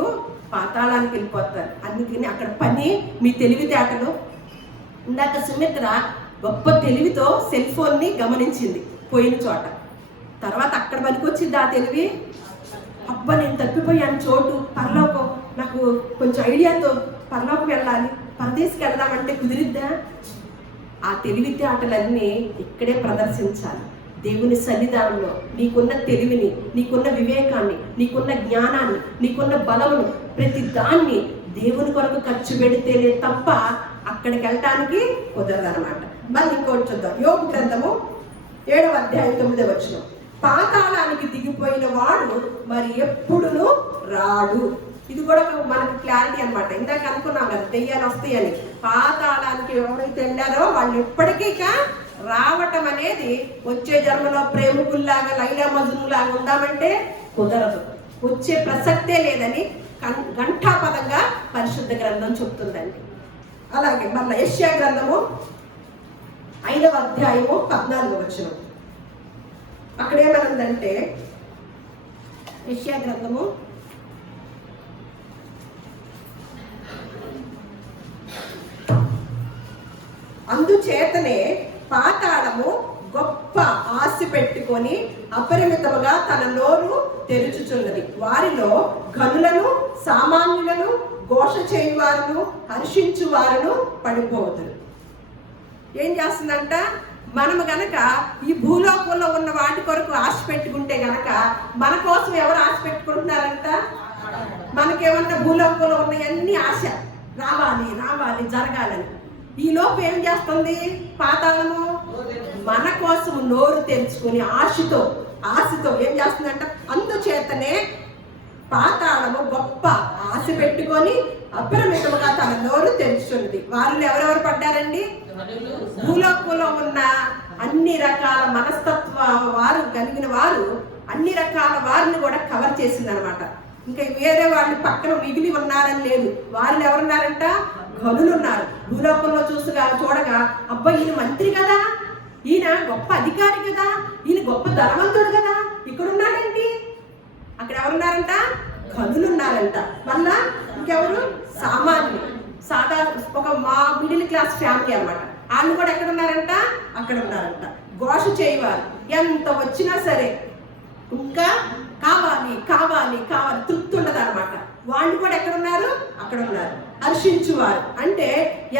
పాతాళానికి వెళ్ళిపోతారు. అందుకని అక్కడ పని మీ తెలివితేటలు. ఇందాక సుమిత్ర గొప్ప తెలివితో సెల్ ఫోన్ని గమనించింది పోయిన చోట. తర్వాత అక్కడ పనికొచ్చింది ఆ తెలివి. అబ్బా నేను తప్పిపోయాను చోటు, పరలోకం, నాకు కొంచెం ఐడియాతో పరలోకం వెళ్ళాలి, పరదేశికి వెళ్దామంటే కుదిరిద్దా? ఆ తెలివితేటలన్నీ ఇక్కడే ప్రదర్శించాలి. దేవుని సన్నిధానంలో నీకున్న తెలివిని, నీకున్న వివేకాన్ని, నీకున్న జ్ఞానాన్ని, నీకున్న బలమును, ప్రతి దాన్ని దేవుని కొరకు ఖర్చు పెడితేనే తప్ప అక్కడికి వెళ్ళటానికి కుదరదన్నమాట. మళ్ళీ ఇంకోటి చూద్దాం. యోబు గ్రంథము 7వ అధ్యాయం 9వ వచనం. పాతాళానికి దిగిపోయిన వాడు మరి ఎప్పుడును రాడు. ఇది కూడా మనకు క్లారిటీ అనమాట. ఇందాక అనుకున్నాం కదా దెయ్యాలు వస్తాయని. పాతాళానికి ఎవరైతే వెళ్ళారో వాళ్ళు ఎప్పటికీ రావటం అనేది, వచ్చే జన్మలో ప్రేమికుల్లాగా లైలా మజ్నులాగా ఉందామంటే కుదరదు, వచ్చే ప్రసక్తే లేదని ఘంటాపదంగా పరిశుద్ధ గ్రంథం చెప్తుందండి. అలాగే మళ్ళీ యెషయా గ్రంథము 5వ అధ్యాయము 14వ వచనం. అక్కడ ఏమనుందంటే, యెషయా గ్రంథము అందుచేతనే పాతాళము గొప్ప ఆశ పెట్టుకొని అపరిమితముగా తన నోరు తెరుచుచున్నది. వారిలో ఘనులను, సామాన్యులను, ఘోష చేయువారును, హర్షించు వారును పడిపోతురు. ఏం చేస్తుందంట? మనము గనక ఈ భూలోకంలో ఉన్న వాటి కొరకు ఆశ పెట్టుకుంటే గనక మన కోసం ఎవరు ఆశ పెట్టుకుంటున్నారంట? మనకేమన్నా భూలోకంలో ఉన్నవన్నీ ఆశ, రావాలి రావాలి జరగాలని. ఈ లోపు ఏం చేస్తుంది పాతాళము? మన కోసం నోరు తెరుచుకొని ఆశతో ఏం చేస్తుందంట? అందుచేతనే పాతాళము గొప్ప ఆశ పెట్టుకొని అపరిమితముగా తన నోరు తెరుచుంది. వారిలో ఎవరెవరు పడ్డారండి? భూలోకంలో ఉన్న అన్ని రకాల మనస్తత్వ వారు కలిగిన వారు, అన్ని రకాల వారిని కూడా కవర్ చేసింది అనమాట. ఇంకా వేరే వాళ్ళు పక్కన మిగిలి ఉన్నారని లేదు. వారిలో ఎవరున్నారంట? ఘనులు ఉన్నారు. భూలోకంలో చూడగా అబ్బా ఈయన మంత్రి కదా, ఈయన గొప్ప అధికారి కదా, ఈయన గొప్ప ధనవంతుడు కదా, ఇక్కడ ఉన్నాడండి. అక్కడ ఎవరున్నారంట? ఘనులు ఉన్నారంట. మళ్ళా ఇంకెవరు? సామాన్యులు, ఒక మా మిడిల్ క్లాస్ ఫ్యామిలీ అనమాట. వాళ్ళు కూడా ఎక్కడ ఉన్నారంట? అక్కడ ఉన్నారంట. ఘోష చేయవారు, ఎంత వచ్చినా సరే ఇంకా కావాలి కావాలి కావాలి, తృప్తి ఉండదు అనమాట. వాళ్ళు కూడా ఎక్కడ ఉన్నారు? అక్కడ ఉన్నారు. హర్షించువారు అంటే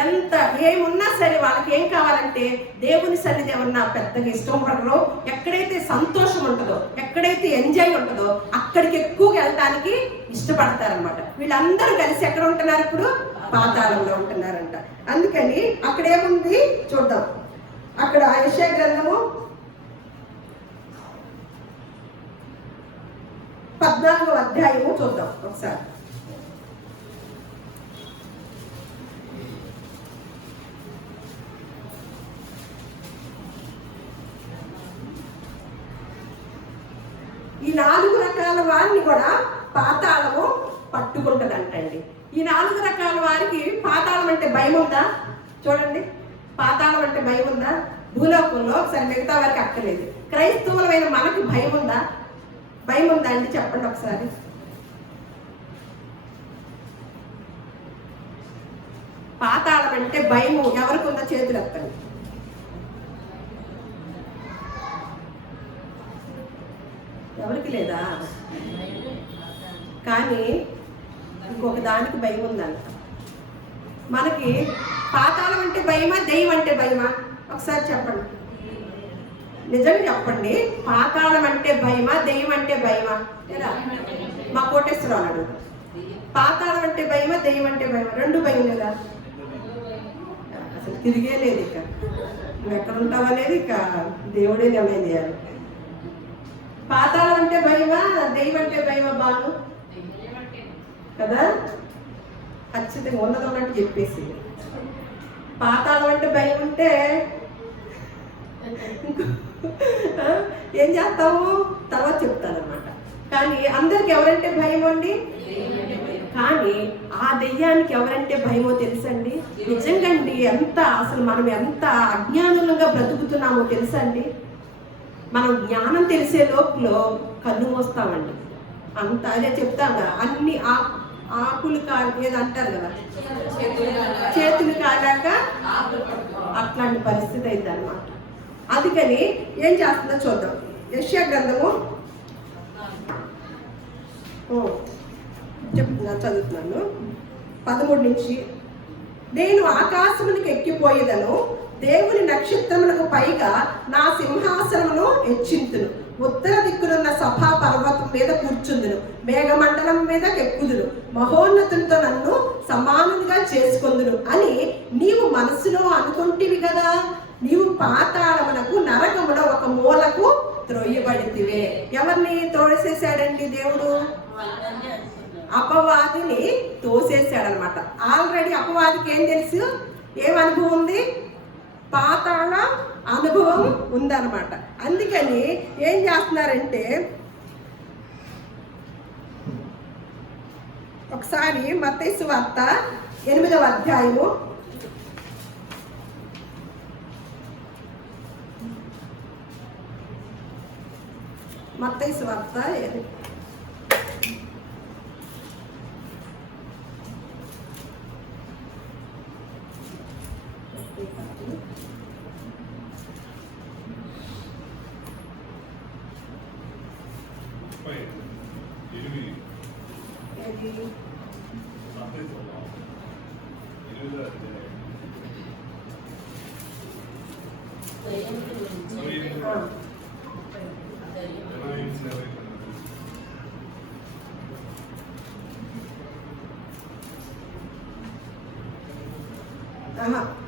ఎంత ఏమున్నా సరే వాళ్ళకి ఏం కావాలంటే దేవుని సన్నిధి ఏమన్నా పెద్దగా ఇష్టం పడరో, ఎక్కడైతే సంతోషం ఉంటుందో, ఎక్కడైతే ఎంజాయ్ ఉంటుందో అక్కడికి ఎక్కువగా వెళ్ళటానికి ఇష్టపడతారనమాట. వీళ్ళందరూ కలిసి ఎక్కడ ఉంటున్నారు? ఇప్పుడు పాతాళంలో ఉంటున్నారంట. అందుకని అక్కడ ఏముంది చూద్దాం. అక్కడ యెషయా గ్రంథము 14వ అధ్యాయము చూద్దాం ఒకసారి. ఈ 4 రకాల వారిని కూడా పాతాళము పట్టుకుంటుందంటండి. ఈ 4 రకాల వారికి పాతాళం అంటే భయం ఉందా? చూడండి, పాతాళం అంటే భయం ఉందా? భూలోకంలో ఒకసారి, మిగతా వారికి అక్కర్లేదు. క్రైస్తవులమైన మనకి భయం ఉందా? భయం ఉందా అండి? చెప్పండి ఒకసారి. పాతాళం అంటే భయము ఎవరికి ఉందా? చేతులు ఎత్తండి. ఎవరికి లేదా? కానీ ఇంకొక దానికి భయం ఉందంట మనకి. పాతాళం అంటే భయమా, దెయ్యం అంటే భయమా? ఒకసారి చెప్పండి, నిజంగా చెప్పండి. పాతాళం అంటే భయమా, దెయ్యం అంటే భయమా? లేదా? మా కోటేశ్వరరావు అన్నాడు. పాతాళం అంటే భయమా, దెయ్యం అంటే భయమా? రెండు భయం లేదా? అసలు తిరిగే లేదు. ఇక నువ్వు ఎక్కడ ఉంటావు అనేది ఇక దేవుడే నిర్ణయం చేయాలి. పాతాళం అంటే భయమా, దెయ్యం అంటే భయమా? బాను కదా, ఖచ్చితంగా ఉన్నట్టు చెప్పేసి. పాతాళం అంటే భయం ఉంటే ఏం చేస్తాము తర్వాత చెప్తానమాట. కానీ అందరికి ఎవరంటే భయం అండి? కానీ ఆ దెయ్యానికి ఎవరంటే భయమో తెలుసండి? నిజంగా అండి, అసలు మనం ఎంత అజ్ఞానులుగా బ్రతుకుతున్నామో తెలుసండి. మనం జ్ఞానం తెలిసే లోపల కన్ను మోస్తామండి. అదే చెప్తాగా, అన్ని ఆకులు ఏదో అంటారు కదా, చేతులు కాలాక అట్లాంటి పరిస్థితి అయింది అనమాట. అందుకని ఏం చేస్తుందో చూద్దాం. యెషయా గ్రంథము చదువుతున్నాను 13 నుంచి. నేను ఆకాశమునికి ఎక్కిపోయేదను, దేవుని నక్షత్రములకు పైగా నా సింహాసనమును హెచ్చింతును. ఉత్తర దిక్కునున్న సభా పర్వతం మీద కూర్చుందును, మేఘమండలం మీద ఎక్కుదును, మహోన్నతునితో నన్ను సమానునిగా చేసుకొందును అని నీవు మనసులో అనుకుంటివి కదా. నీవు పాతాళమునకు, నరకములో ఒక మూలకు త్రోయబడితివే. ఎవరిని తోసేసాడండి దేవుడు? అపవాదిని తోసేసాడనమాట. ఆల్రెడీ అపవాదికి ఏం తెలుసు? ఏం అనుభవం ఉంది? పాతాళ అనుభవం ఉందన్నమాట. అందుకని ఏం చేస్తున్నారంటే, ఒకసారి మత్తయి సువార్త 8వ అధ్యాయము మత్తయి సువార్త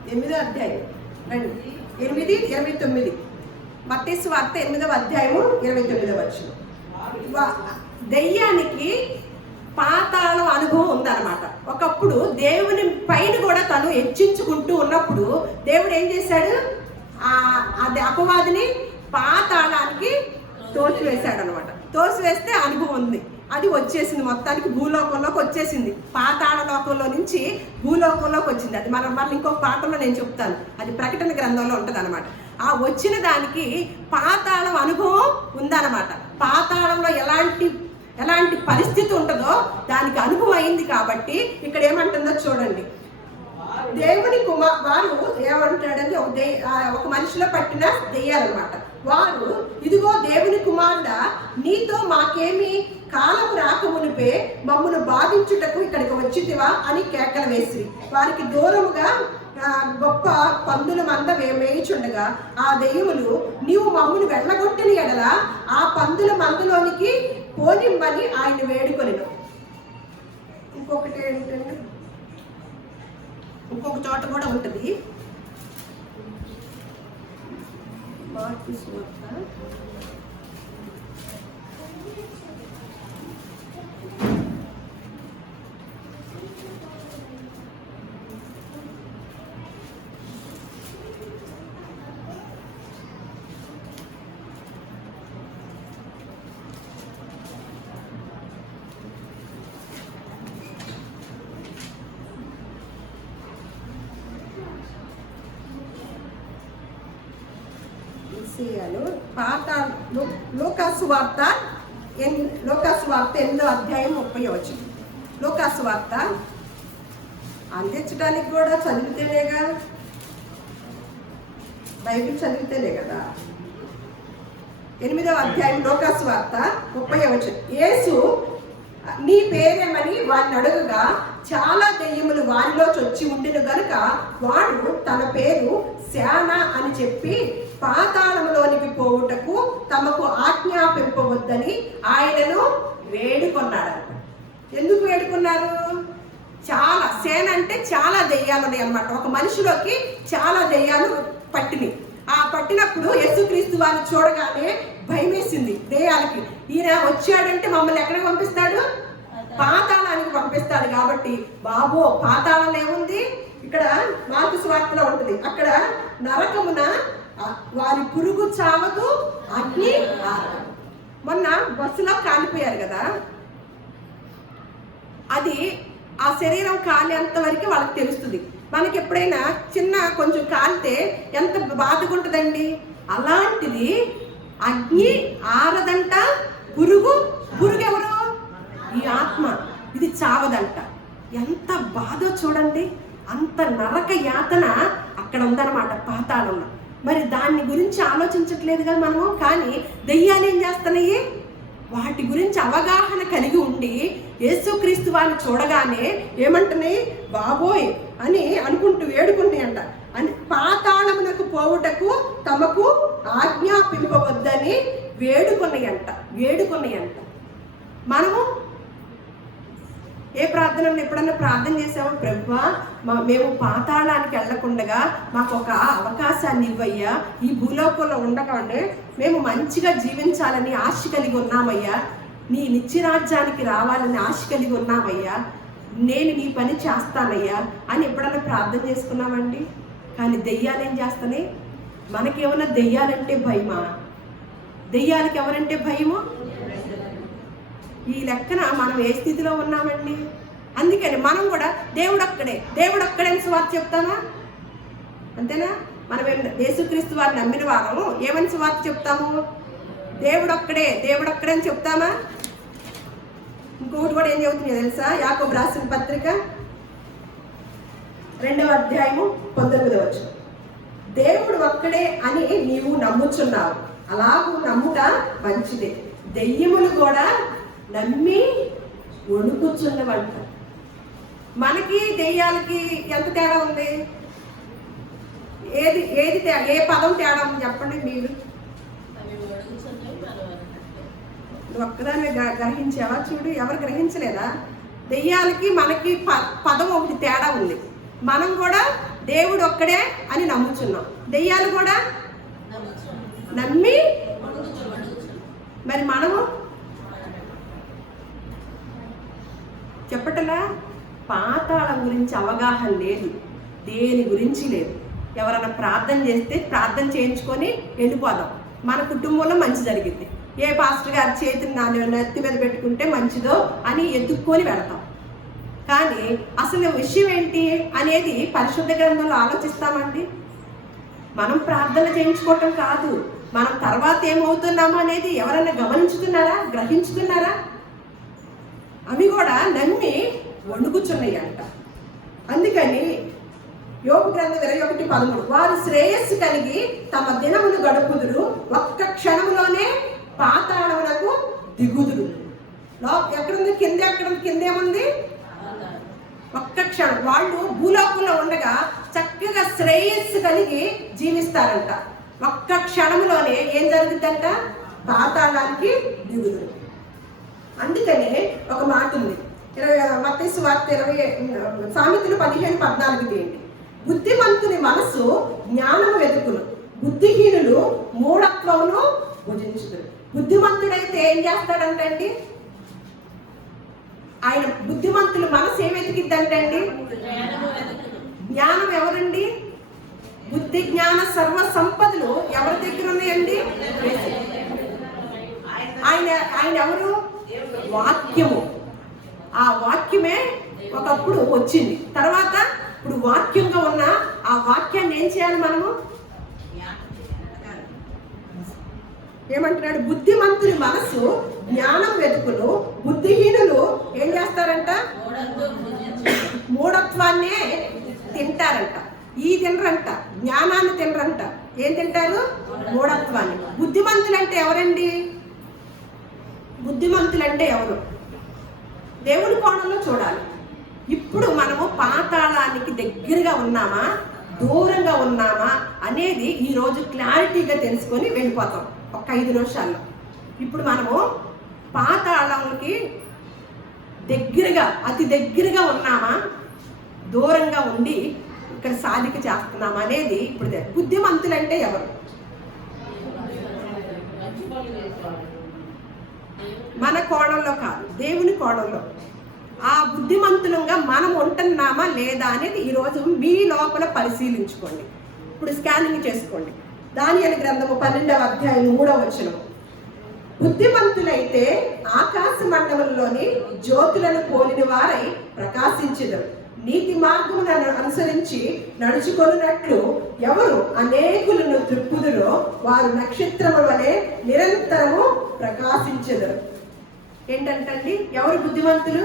8వ అధ్యాయం 8:29. మత్తయి సువార్త 8వ అధ్యాయము 29వ వచనం. దెయ్యానికి పాతాళం అనుభవం ఉందన్నమాట. ఒకప్పుడు దేవుని పైన కూడా తను హెచ్చించుకుంటూ ఉన్నప్పుడు దేవుడు ఏం చేశాడు? అది అపవాదిని పాతాళానికి తోసివేశాడు అనమాట. తోసివేస్తే అనుభవం ఉంది, అది వచ్చేసింది, మొత్తానికి భూలోకంలోకి వచ్చేసింది. పాతాళ లోకంలో నుంచి భూలోకంలోకి వచ్చింది. అది మళ్ళీ ఇంకొక పాఠంలో నేను చెప్తాను, అది ప్రకటన గ్రంథంలో ఉంటుంది అనమాట. ఆ వచ్చిన దానికి పాతాళం అనుభవం ఉందన్నమాట. పాతాళంలో ఎలాంటి పరిస్థితి ఉంటుందో దానికి అనుభవం అయింది. కాబట్టి ఇక్కడ ఏమంటుందో చూడండి. దేవుని వారు ఏమంటాడంటే, ఒక మనిషిలో పట్టిన దెయ్యాలన్నమాట. వారు, ఇదిగో దేవుని కుమారుడా, నీతో మాకేమి, కాలము రాకమునిపే మమ్మను బాధించుటకు ఇక్కడికి వచ్చితివా అని కేకలు వేసి వారికి దూరముగా గొప్ప పందుల మంద మేయిచుండగా ఆ దెయ్యములు, నీవు మమ్మను వెళ్ళగొట్టిన ఎడల ఆ పందుల మందలోనికి పోనిమ్మని ఆయన వేడుకొనెను. ఇంకొకటి ఏంటంటే, ఇంకొక చోట కూడా ఉంటుంది. మార్కు సువార్త 8వ అధ్యాయం 30వ వచనం. లూకాసు వార్త అందించడానికి కూడా చదివితేనేగా, బైబిల్ చదివితేనే కదా. 8వ అధ్యాయం లూకాసు వార్త 30వ వచనం. యేసు నీ పేరేమని వాడిని అడుగగా చాలా దెయ్యములు వారిలో చొచ్చి ఉండిన గనుక వాడు తన పేరు శాన అని చెప్పి పాతాళములోనికి పోవుటకు తమకు ఆజ్ఞాపింపవద్దని ఆయనను వేడుకొన్నాడు. ఎందుకు వేడుకున్నారు? చాలా సేన అంటే చాలా దెయ్యాలు ఉన్నాయి అన్నమాట. ఒక మనిషిలోకి చాలా దెయ్యాలు పట్టినాయి. ఆ పట్టినప్పుడు యేసుక్రీస్తు వారిని చూడగానే భయం వేసింది దెయ్యాలకి. ఈయన వచ్చాడంటే మమ్మల్ని ఎక్కడికి పంపిస్తాడు? పాతాళానికి పంపిస్తాడు. కాబట్టి బాబో పాతాళంలో ఏముంది? ఇక్కడ మార్కు సువార్తలో ఉంటుంది, అక్కడ నరకమున వారి పురుగు చావదు, అగ్ని ఆరదు. మొన్న బస్సులో కాలిపోయారు కదా, అది ఆ శరీరం కాలేంత వరకు వాళ్ళకి తెలుస్తుంది. మనకి ఎప్పుడైనా చిన్న కొంచెం కాలితే ఎంత బాధగా ఉంటుందండి. అలాంటిది అగ్ని ఆరదంట, పురుగు ఎవరు? ఈ ఆత్మ. ఇది చావదంట. ఎంత బాధో చూడండి. అంత నరక యాతన అక్కడ ఉందన్నమాట, పాతాళంలో. మరి దాన్ని గురించి ఆలోచించట్లేదు కదా మనము. కానీ దెయ్యాలు ఏం చేస్తున్నాయి? వాటి గురించి అవగాహన కలిగి ఉండి యేసుక్రీస్తు వారిని చూడగానే ఏమంటున్నాయి? బాబోయ్ అని అనుకుంటూ వేడుకుంటాయంట. అని పాతాళమునకు పోవుటకు తమకు ఆజ్ఞాపింపవద్దని వేడుకున్నాయంట. మనము ఏ ప్రార్థనలు ఎప్పుడన్నా ప్రార్థన చేసామో, ప్రభువా మేము పాతాళానికి వెళ్లకుండా మాకు ఒక అవకాశాన్ని ఇవ్వయ్యా, ఈ భూలోకంలో ఉండగానే మేము మంచిగా జీవించాలని ఆశ కలిగి ఉన్నామయ్యా, నీ నిత్యరాజ్యానికి రావాలని ఆశ కలిగి ఉన్నామయ్యా, నేను నీ పని చేస్తానయ్యా అని ఎప్పుడన్నా ప్రార్థన చేసుకున్నామండి. కానీ దెయ్యాలు ఏం చేస్తాయి? మనకేమన్నా దెయ్యాలంటే భయమా? దెయ్యాలకి ఎవరంటే భయమో? ఈ లెక్కన మనం ఏ స్థితిలో ఉన్నామండి. అందుకని మనం కూడా దేవుడు ఒక్కడే అని సువార్త చెప్తామా? అంతేనా? మనం యేసుక్రీస్తు వారిని నమ్మిన వారము ఏమని సువార్త చెప్తాము? దేవుడు ఒక్కడే అని చెప్తామా? ఇంకొకటి కూడా ఏం చెబుతుందో తెలుసా? యాకోబు రాసిన పత్రిక 2వ అధ్యాయము 19వ వచనం, దేవుడు ఒక్కడే అని నీవు నమ్ముచున్నావు, అలాగూ నమ్ముట మంచిదే, దెయ్యములు కూడా నమ్మి వణుకుచున్నవంట. మనకి దెయ్యాలకి ఎంత తేడా ఉంది? ఏది ఏ పదం తేడా ఉంది చెప్పండి మీరు. నువ్వు ఒక్కదాన్ని గ్రహించావా? చూడు, ఎవరు గ్రహించలేదా? దెయ్యాలకి మనకి పదం ఒకటి తేడా ఉంది. మనం కూడా దేవుడు ఒక్కడే అని నమ్ముచున్నాం, దెయ్యాలు కూడా నమ్మి. మరి మనము చెప్పటలా పాతాళం గురించి అవగాహన లేదు, దేని గురించి లేదు. ఎవరైనా ప్రార్థన చేస్తే ప్రార్థన చేయించుకొని వెళ్ళిపోదాం, మన కుటుంబంలో మంచి జరిగింది. ఏ పాస్టర్ గారి చేతిని నా నెత్తి మీద పెట్టుకుంటే మంచిదో అని ఎత్తుక్కొని వెళతాం. కానీ అసలు విషయం ఏంటి అనేది పరిశుద్ధ గ్రంథంలో ఆలోచిస్తామండి. మనం ప్రార్థన చేయించుకోవటం కాదు, మనం తర్వాత ఏమవుతున్నామో అనేది ఎవరైనా గమనించుతున్నారా, గ్రహించుతున్నారా? అవి కూడా నమ్మి వణుకుచున్నాయి అంట. అందుకని యోబు గ్రంథం 21:13, వారు శ్రేయస్సు కలిగి తమ దినమును గడుపుదురు, ఒక్క క్షణంలోనే పాతాళమునకు దిగుదురు. ఎక్కడుంది? కిందేముంది? ఒక్క క్షణం. వాళ్ళు భూలోకంలో ఉండగా చక్కగా శ్రేయస్సు కలిగి జీవిస్తారంట. ఒక్క క్షణంలోనే ఏం జరుగుతుందంట? పాతాళానికి దిగుదురు. అందుకనే ఒక మాట ఉంది, మత్తయి సువార్త 20 సామెతలు 15:14 తీయండి. బుద్ధిమంతుని మనసు జ్ఞానము వెతుకును, బుద్ధిహీనులు మూఢత్వమును భుజించుదురు. బుద్ధిమంతుడైతే ఏం చేస్తాడంటండి? ఆయన బుద్ధిమంతుల మనసు ఏం వెతికిద్దంటండి? జ్ఞానం. ఎవరండి? బుద్ధి జ్ఞాన సర్వ సంపదలు ఎవరి దగ్గర ఉన్నాయండి? ఆయన ఎవరు? వాక్యము. ఆ వాక్యమే ఒకప్పుడు వచ్చింది, తర్వాత ఇప్పుడు వాక్యంగా ఉన్న ఆ వాక్యాన్ని ఏం చేయాలి మనము? ఏమంటున్నాడు? బుద్ధిమంతుని మనసు జ్ఞానం వెతుకును, బుద్ధిహీనులు ఏం చేస్తారంట? మూఢత్వాన్నే తింటారంట. ఈ తినరంట, జ్ఞానాన్ని తినరంట. ఏం తింటారు? మూఢత్వాన్ని. బుద్ధిమంతులంటే ఎవరండి? బుద్ధిమంతులంటే ఎవరు? దేవుడి కోణంలో చూడాలి. ఇప్పుడు మనము పాతాళానికి దగ్గరగా ఉన్నామా, దూరంగా ఉన్నామా అనేది ఈరోజు క్లారిటీగా తెలుసుకొని వెళ్ళిపోతాం ఒక 5 నిమిషాల్లో. ఇప్పుడు మనము పాతాళానికి దగ్గరగా, అతి దగ్గరగా ఉన్నామా, దూరంగా ఉండి ఇక్కడ సాధిక చేస్తున్నామా అనేది ఇప్పుడు. బుద్ధిమంతులంటే ఎవరు? మన కోణంలో కాదు, దేవుని కోణంలో. ఆ బుద్ధిమంతులంగా మనం ఉంటున్నామా లేదా అనేది ఈరోజు మీ లోపల పరిశీలించుకోండి. ఇప్పుడు స్కానింగ్ చేసుకోండి. దానియేలు గ్రంథము 12వ అధ్యాయం 3వ వచనం. బుద్ధిమంతులైతే ఆకాశ మండలంలోని జ్యోతులను పోలిన వారై ప్రకాశించెదరు. నీతి మార్గములను అనుసరించి నడుచుకొనున్నట్లు ఎవరు అనేకులను త్రిప్పుదురో వారు నక్షత్రముల వలె నిరంతరము ప్రకాశించెదరు. ఏంటంటండి, ఎవరు బుద్ధిమంతులు?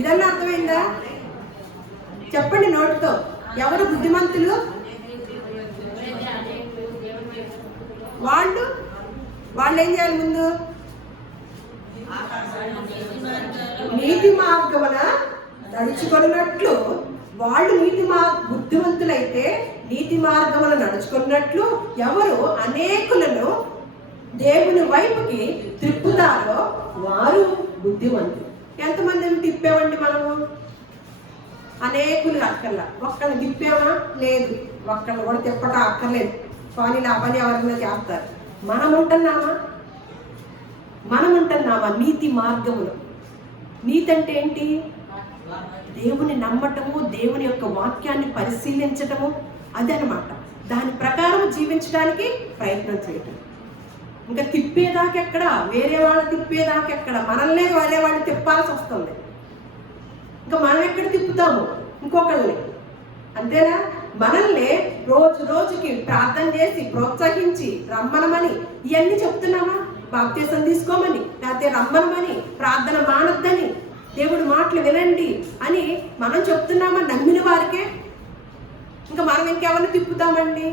ఇదన్నా అర్థమైందా? చెప్పండి నోటితో. ఎవరు బుద్ధిమంతులు? వాళ్ళు ఏం చేయాలి? ముందు నీతి మార్గమున నడుచుకున్నట్లు వాళ్ళు బుద్ధిమంతులైతే నీతి మార్గమున నడుచుకున్నట్లు ఎవరు అనేకులను దేవుని వైపుకి త్రిప్పుతారో వారు బుద్ధిమంతులు. ఎంతమందిని తిప్పామండి మనము? అనేకులు అక్కర్లా. ఒక్కరిని తిప్పామా? లేదు. ఒక్కరిని కూడా తిప్పటం అక్కర్లేదు. కానీ ఆ పని ఎవరైనా చేస్తారు. మనం ఉంటున్నామా నీతి మార్గములు? నీతి అంటే ఏంటి? దేవుని నమ్మటము, దేవుని యొక్క వాక్యాన్ని పరిశీలించటము, అదనమాట. దాని ప్రకారం జీవించడానికి ప్రయత్నం చేయటం. ఇంకా తిప్పేదాకెక్కడ, వేరే వాళ్ళు తిప్పేదాకెక్కడ, మనల్ని వేరే వాళ్ళు తిప్పాల్సి వస్తుంది. ఇంకా మనం ఎక్కడ తిప్పుతాము? ఇంకొకళ్ళని. అంతేనా? మనల్ని రోజు రోజుకి ప్రార్థన చేసి ప్రోత్సహించి రమ్మనమని ఇవన్నీ చెప్తున్నామా? బాప్తీసం తీసుకోమని, లేకపోతే రమ్మనమని, ప్రార్థన మానద్దని, దేవుడి మాటలు వినండి అని మనం చెప్తున్నామా? నమ్మిన వారికే. ఇంకా మనం ఇంకెవరిని తిప్పుతామండి?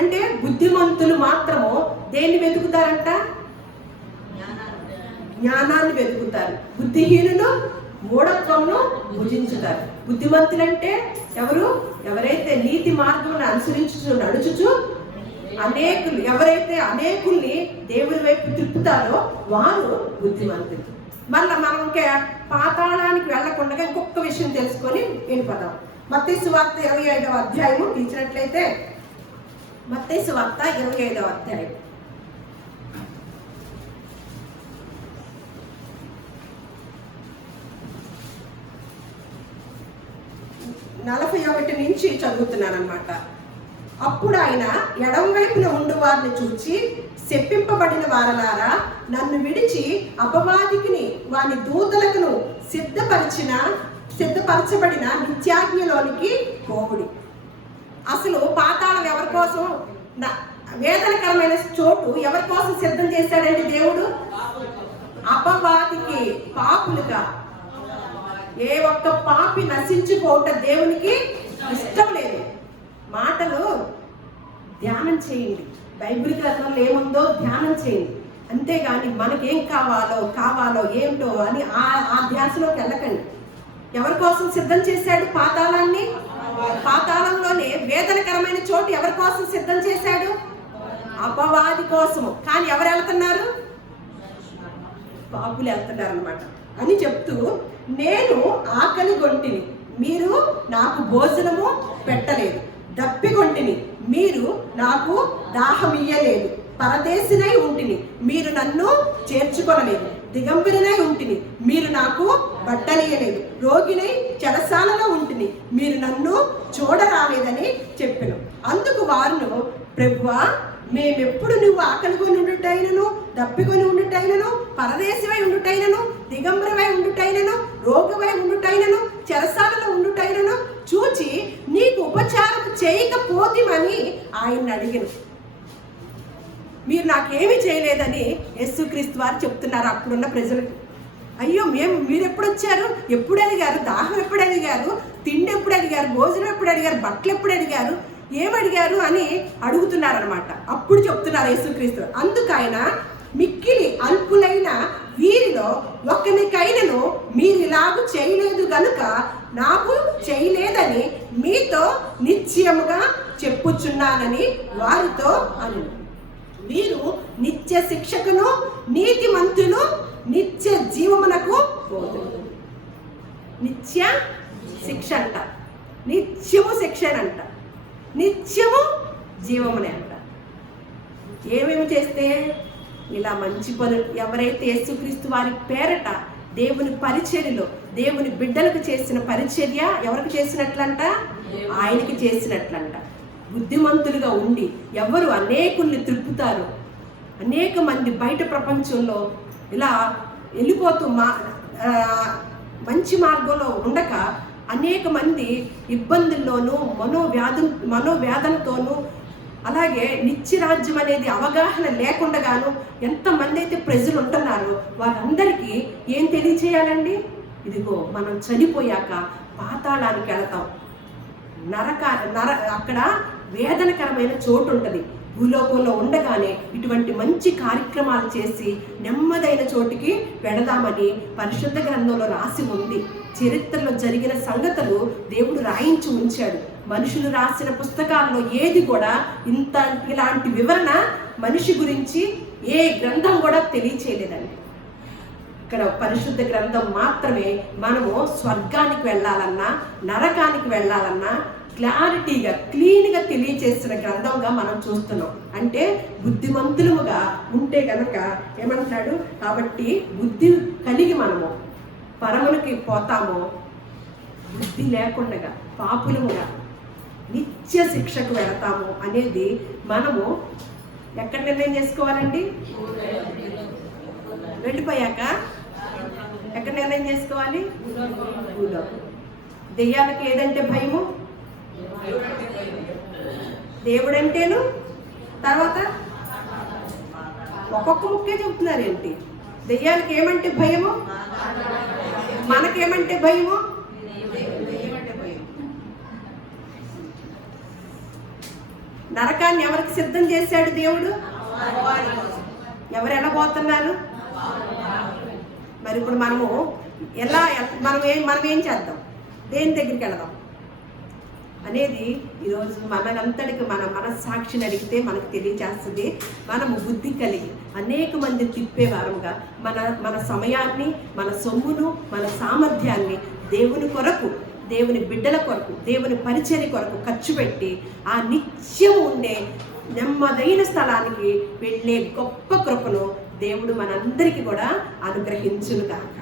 అంటే బుద్ధిమంతులు మాత్రము దేన్ని వెతుకుతారంట? జ్ఞానాన్ని వెతుకుతారు. బుద్ధిహీనులు మూఢత్వంను భుజించుతారు. బుద్ధిమంతులంటే ఎవరు? ఎవరైతే నీతి మార్గమును అనుసరించు నడుచుచు ఎవరైతే అనేకుల్ని దేవుని వైపు తిప్పుతారో వారు బుద్ధిమంతులు. మళ్ళీ మనం ఇంకా పాతాళానికి వెళ్లకుండా ఇంకొక విషయం తెలుసుకొని వెళ్ళిపోదాం. మత్తయి సువార్త 25వ అధ్యాయము తీసినట్లయితే, మత్తయి సువార్త 25వ అధ్యాయం 41 నుంచి చదువుతున్నాను అన్నమాట. అప్పుడు ఆయన ఎడమ వైపున ఉండు వారిని చూచి, శప్పింపబడిన వారలారా, నన్ను విడిచి అపవాదికిని వాని దూతలకును సిద్ధపరచబడిన నిత్యాజ్ఞలోనికి పోవుడి. అసలు పాతాళం ఎవరి కోసం, వేదనకరమైన చోటు ఎవరి కోసం సిద్ధం చేశాడండి దేవుడు? అపవాదికి, పాపులుగా. ఏ ఒక్క పాపి నశించిపోవటం దేవునికి ఇష్టం లేదు. మాటలు ధ్యానం చేయండి. బైబిల్ గ్రంథంలో ఏముందో ధ్యానం చేయండి. అంతేగాని మనకేం కావాలో ఏమిటో అని ఆ ధ్యాసలోకి వెళ్ళకండి. ఎవరి కోసం సిద్ధం చేశాడు పాతాళాన్ని? పాతాళంలోనే వేదనకరమైన చోటు ఎవరి కోసం సిద్ధం చేశాడు? అపవాది కోసము. కానీ ఎవరు వెళ్తున్నారు? పాపులు వెళ్తున్నారు అన్నమాట. అని చెప్తూ, నేను ఆకలి గొంటిని, మీరు నాకు భోజనము పెట్టలేదు. దప్పిగొంటిని, మీరు నాకు దాహమియ్యలేదు. పరదేశినై ఉంటిని, మీరు నన్ను చేర్చుకొనలేదు. దిగంబరినై ఉంటిని, మీరు నాకు బట్టలియలేదు. రోగినై చెరసాలలో ఉంటిని, మీరు నన్ను చూడరాలేదని చెప్పెను. అందుకు వారును, ప్రభువా, మేమెప్పుడు నువ్వు ఆకలికొని ఉండుటైనను, దప్పికొని ఉండుటైనను, పరదేశమై ఉండుటైనను, దిగంబరమై ఉండుటైనను, రోగమై ఉండుటైనను, చెరసాలలో ఉండుటైనను చూచి నీకు ఉపచారం చేయకపోతిమని ఆయన అడిగిన. మీరు నాకేమీ చేయలేదని యేసుక్రీస్తు వారు చెప్తున్నారు అప్పుడున్న ప్రజలకు. అయ్యో, మీరు ఎప్పుడు వచ్చారు? ఎప్పుడు అడిగారు? దాహం ఎప్పుడు అడిగారు? తిండి ఎప్పుడు అడిగారు? భోజనం ఎప్పుడు అడిగారు? బట్టలు ఎప్పుడు అడిగారు? ఏమడిగారు అని అడుగుతున్నారనమాట. అప్పుడు చెప్తున్నారు యేసుక్రీస్తు. అందుకైన మిక్కిలి అల్పులైన వీరిలో ఒకరికైనను మీరు ఇలాగూ చేయలేదు గనుక నాకు చేయలేదని మీతో నిశ్చయముగా చెప్పుచున్నానని వారితో అను. వీరు నిత్య శిక్షకును, నీతిమంతులు నిత్య జీవమునకు పోదురు. నిత్య శిక్ష అంట, నిత్యము శిక్షనంట, నిత్యము జీవమునే అంట. ఏమేమి చేస్తే ఇలా మంచి పనులు, ఎవరైతే యేసుక్రీస్తు వారి పేరట దేవుని పరిచర్యలో దేవుని బిడ్డలకు చేసిన పరిచర్య ఎవరికి చేసినట్లంట? ఆయనకి చేసినట్లంట. బుద్ధిమంతులుగా ఉండి ఎవరు అనేకుల్ని త్రిప్పుతారు, అనేక మంది బయట ప్రపంచంలో ఇలా వెళ్ళిపోతూ మంచి మార్గంలో ఉండక అనేక మంది ఇబ్బందుల్లోనూ మనోవేదనతోనూ అలాగే నిత్యరాజ్యం అనేది అవగాహన లేకుండాను ఎంతమంది అయితే ప్రజలు ఉంటున్నారో వారందరికీ ఏం తెలియచేయాలండి? ఇదిగో మనం చనిపోయాక పాతాళానికి వెళతాం, అక్కడ వేదనకరమైన చోటు ఉంటుంది. భూలోకంలో ఉండగానే ఇటువంటి మంచి కార్యక్రమాలు చేసి నెమ్మదైన చోటికి వెళదామని పరిశుద్ధ గ్రంథంలో రాసి ఉంది. చరిత్రలో జరిగిన సంగతులు దేవుడు రాయించి ఉంచాడు. మనుషులు రాసిన పుస్తకాల్లో ఏది కూడా ఇలాంటి వివరణ మనిషి గురించి ఏ గ్రంథం కూడా తెలియచేయలేదండి. ఇక్కడ పరిశుద్ధ గ్రంథం మాత్రమే మనము స్వర్గానికి వెళ్ళాలన్నా నరకానికి వెళ్ళాలన్నా క్లారిటీగా క్లీన్గా తెలియచేస్తున్న గ్రంథంగా మనం చూస్తున్నాం. అంటే బుద్ధిమంతులుగా ఉంటే కనుక ఏమంటున్నాడు? కాబట్టి బుద్ధి కలిగి మనము పరమునికి పోతామో, బుద్ధి లేకుండా పాపులముగా నిత్య శిక్షకు వెళతాము అనేది మనము ఎక్కడ నిర్ణయం చేసుకోవాలండి? వెళ్ళిపోయాక ఎక్కడ నిర్ణయం చేసుకోవాలి? దెయ్యాలకి ఏదంటే భయము? దేవుడంటేను. తర్వాత ఒక్కొక్క ముక్కే చెబుతున్నారేంటి? దెయ్యాలకి ఏమంటే భయము, మనకేమంటే భయము? నరకాన్ని ఎవరికి సిద్ధం చేశాడు దేవుడు? ఎవరు ఎలా పోతున్నారు? మరి ఇప్పుడు మనం ఏం చేద్దాం? దేని దగ్గరికి వెళదాం అనేది ఈరోజు మనంతటికి మన మనస్సాక్షిని అడిగితే మనకు తెలియజేస్తుంది. మనము బుద్ధి కలిగి అనేక మంది తిప్పేవారముగా మన సమయాన్ని, మన సొమ్మును, మన సామర్థ్యాన్ని దేవుని కొరకు, దేవుని బిడ్డల కొరకు, దేవుని పరిచర్య కొరకు ఖర్చు పెట్టి ఆ నిత్యం ఉండే నెమ్మదైన స్థలానికి వెళ్ళే గొప్ప కృపను దేవుడు మనందరికీ కూడా అనుగ్రహించును గాక.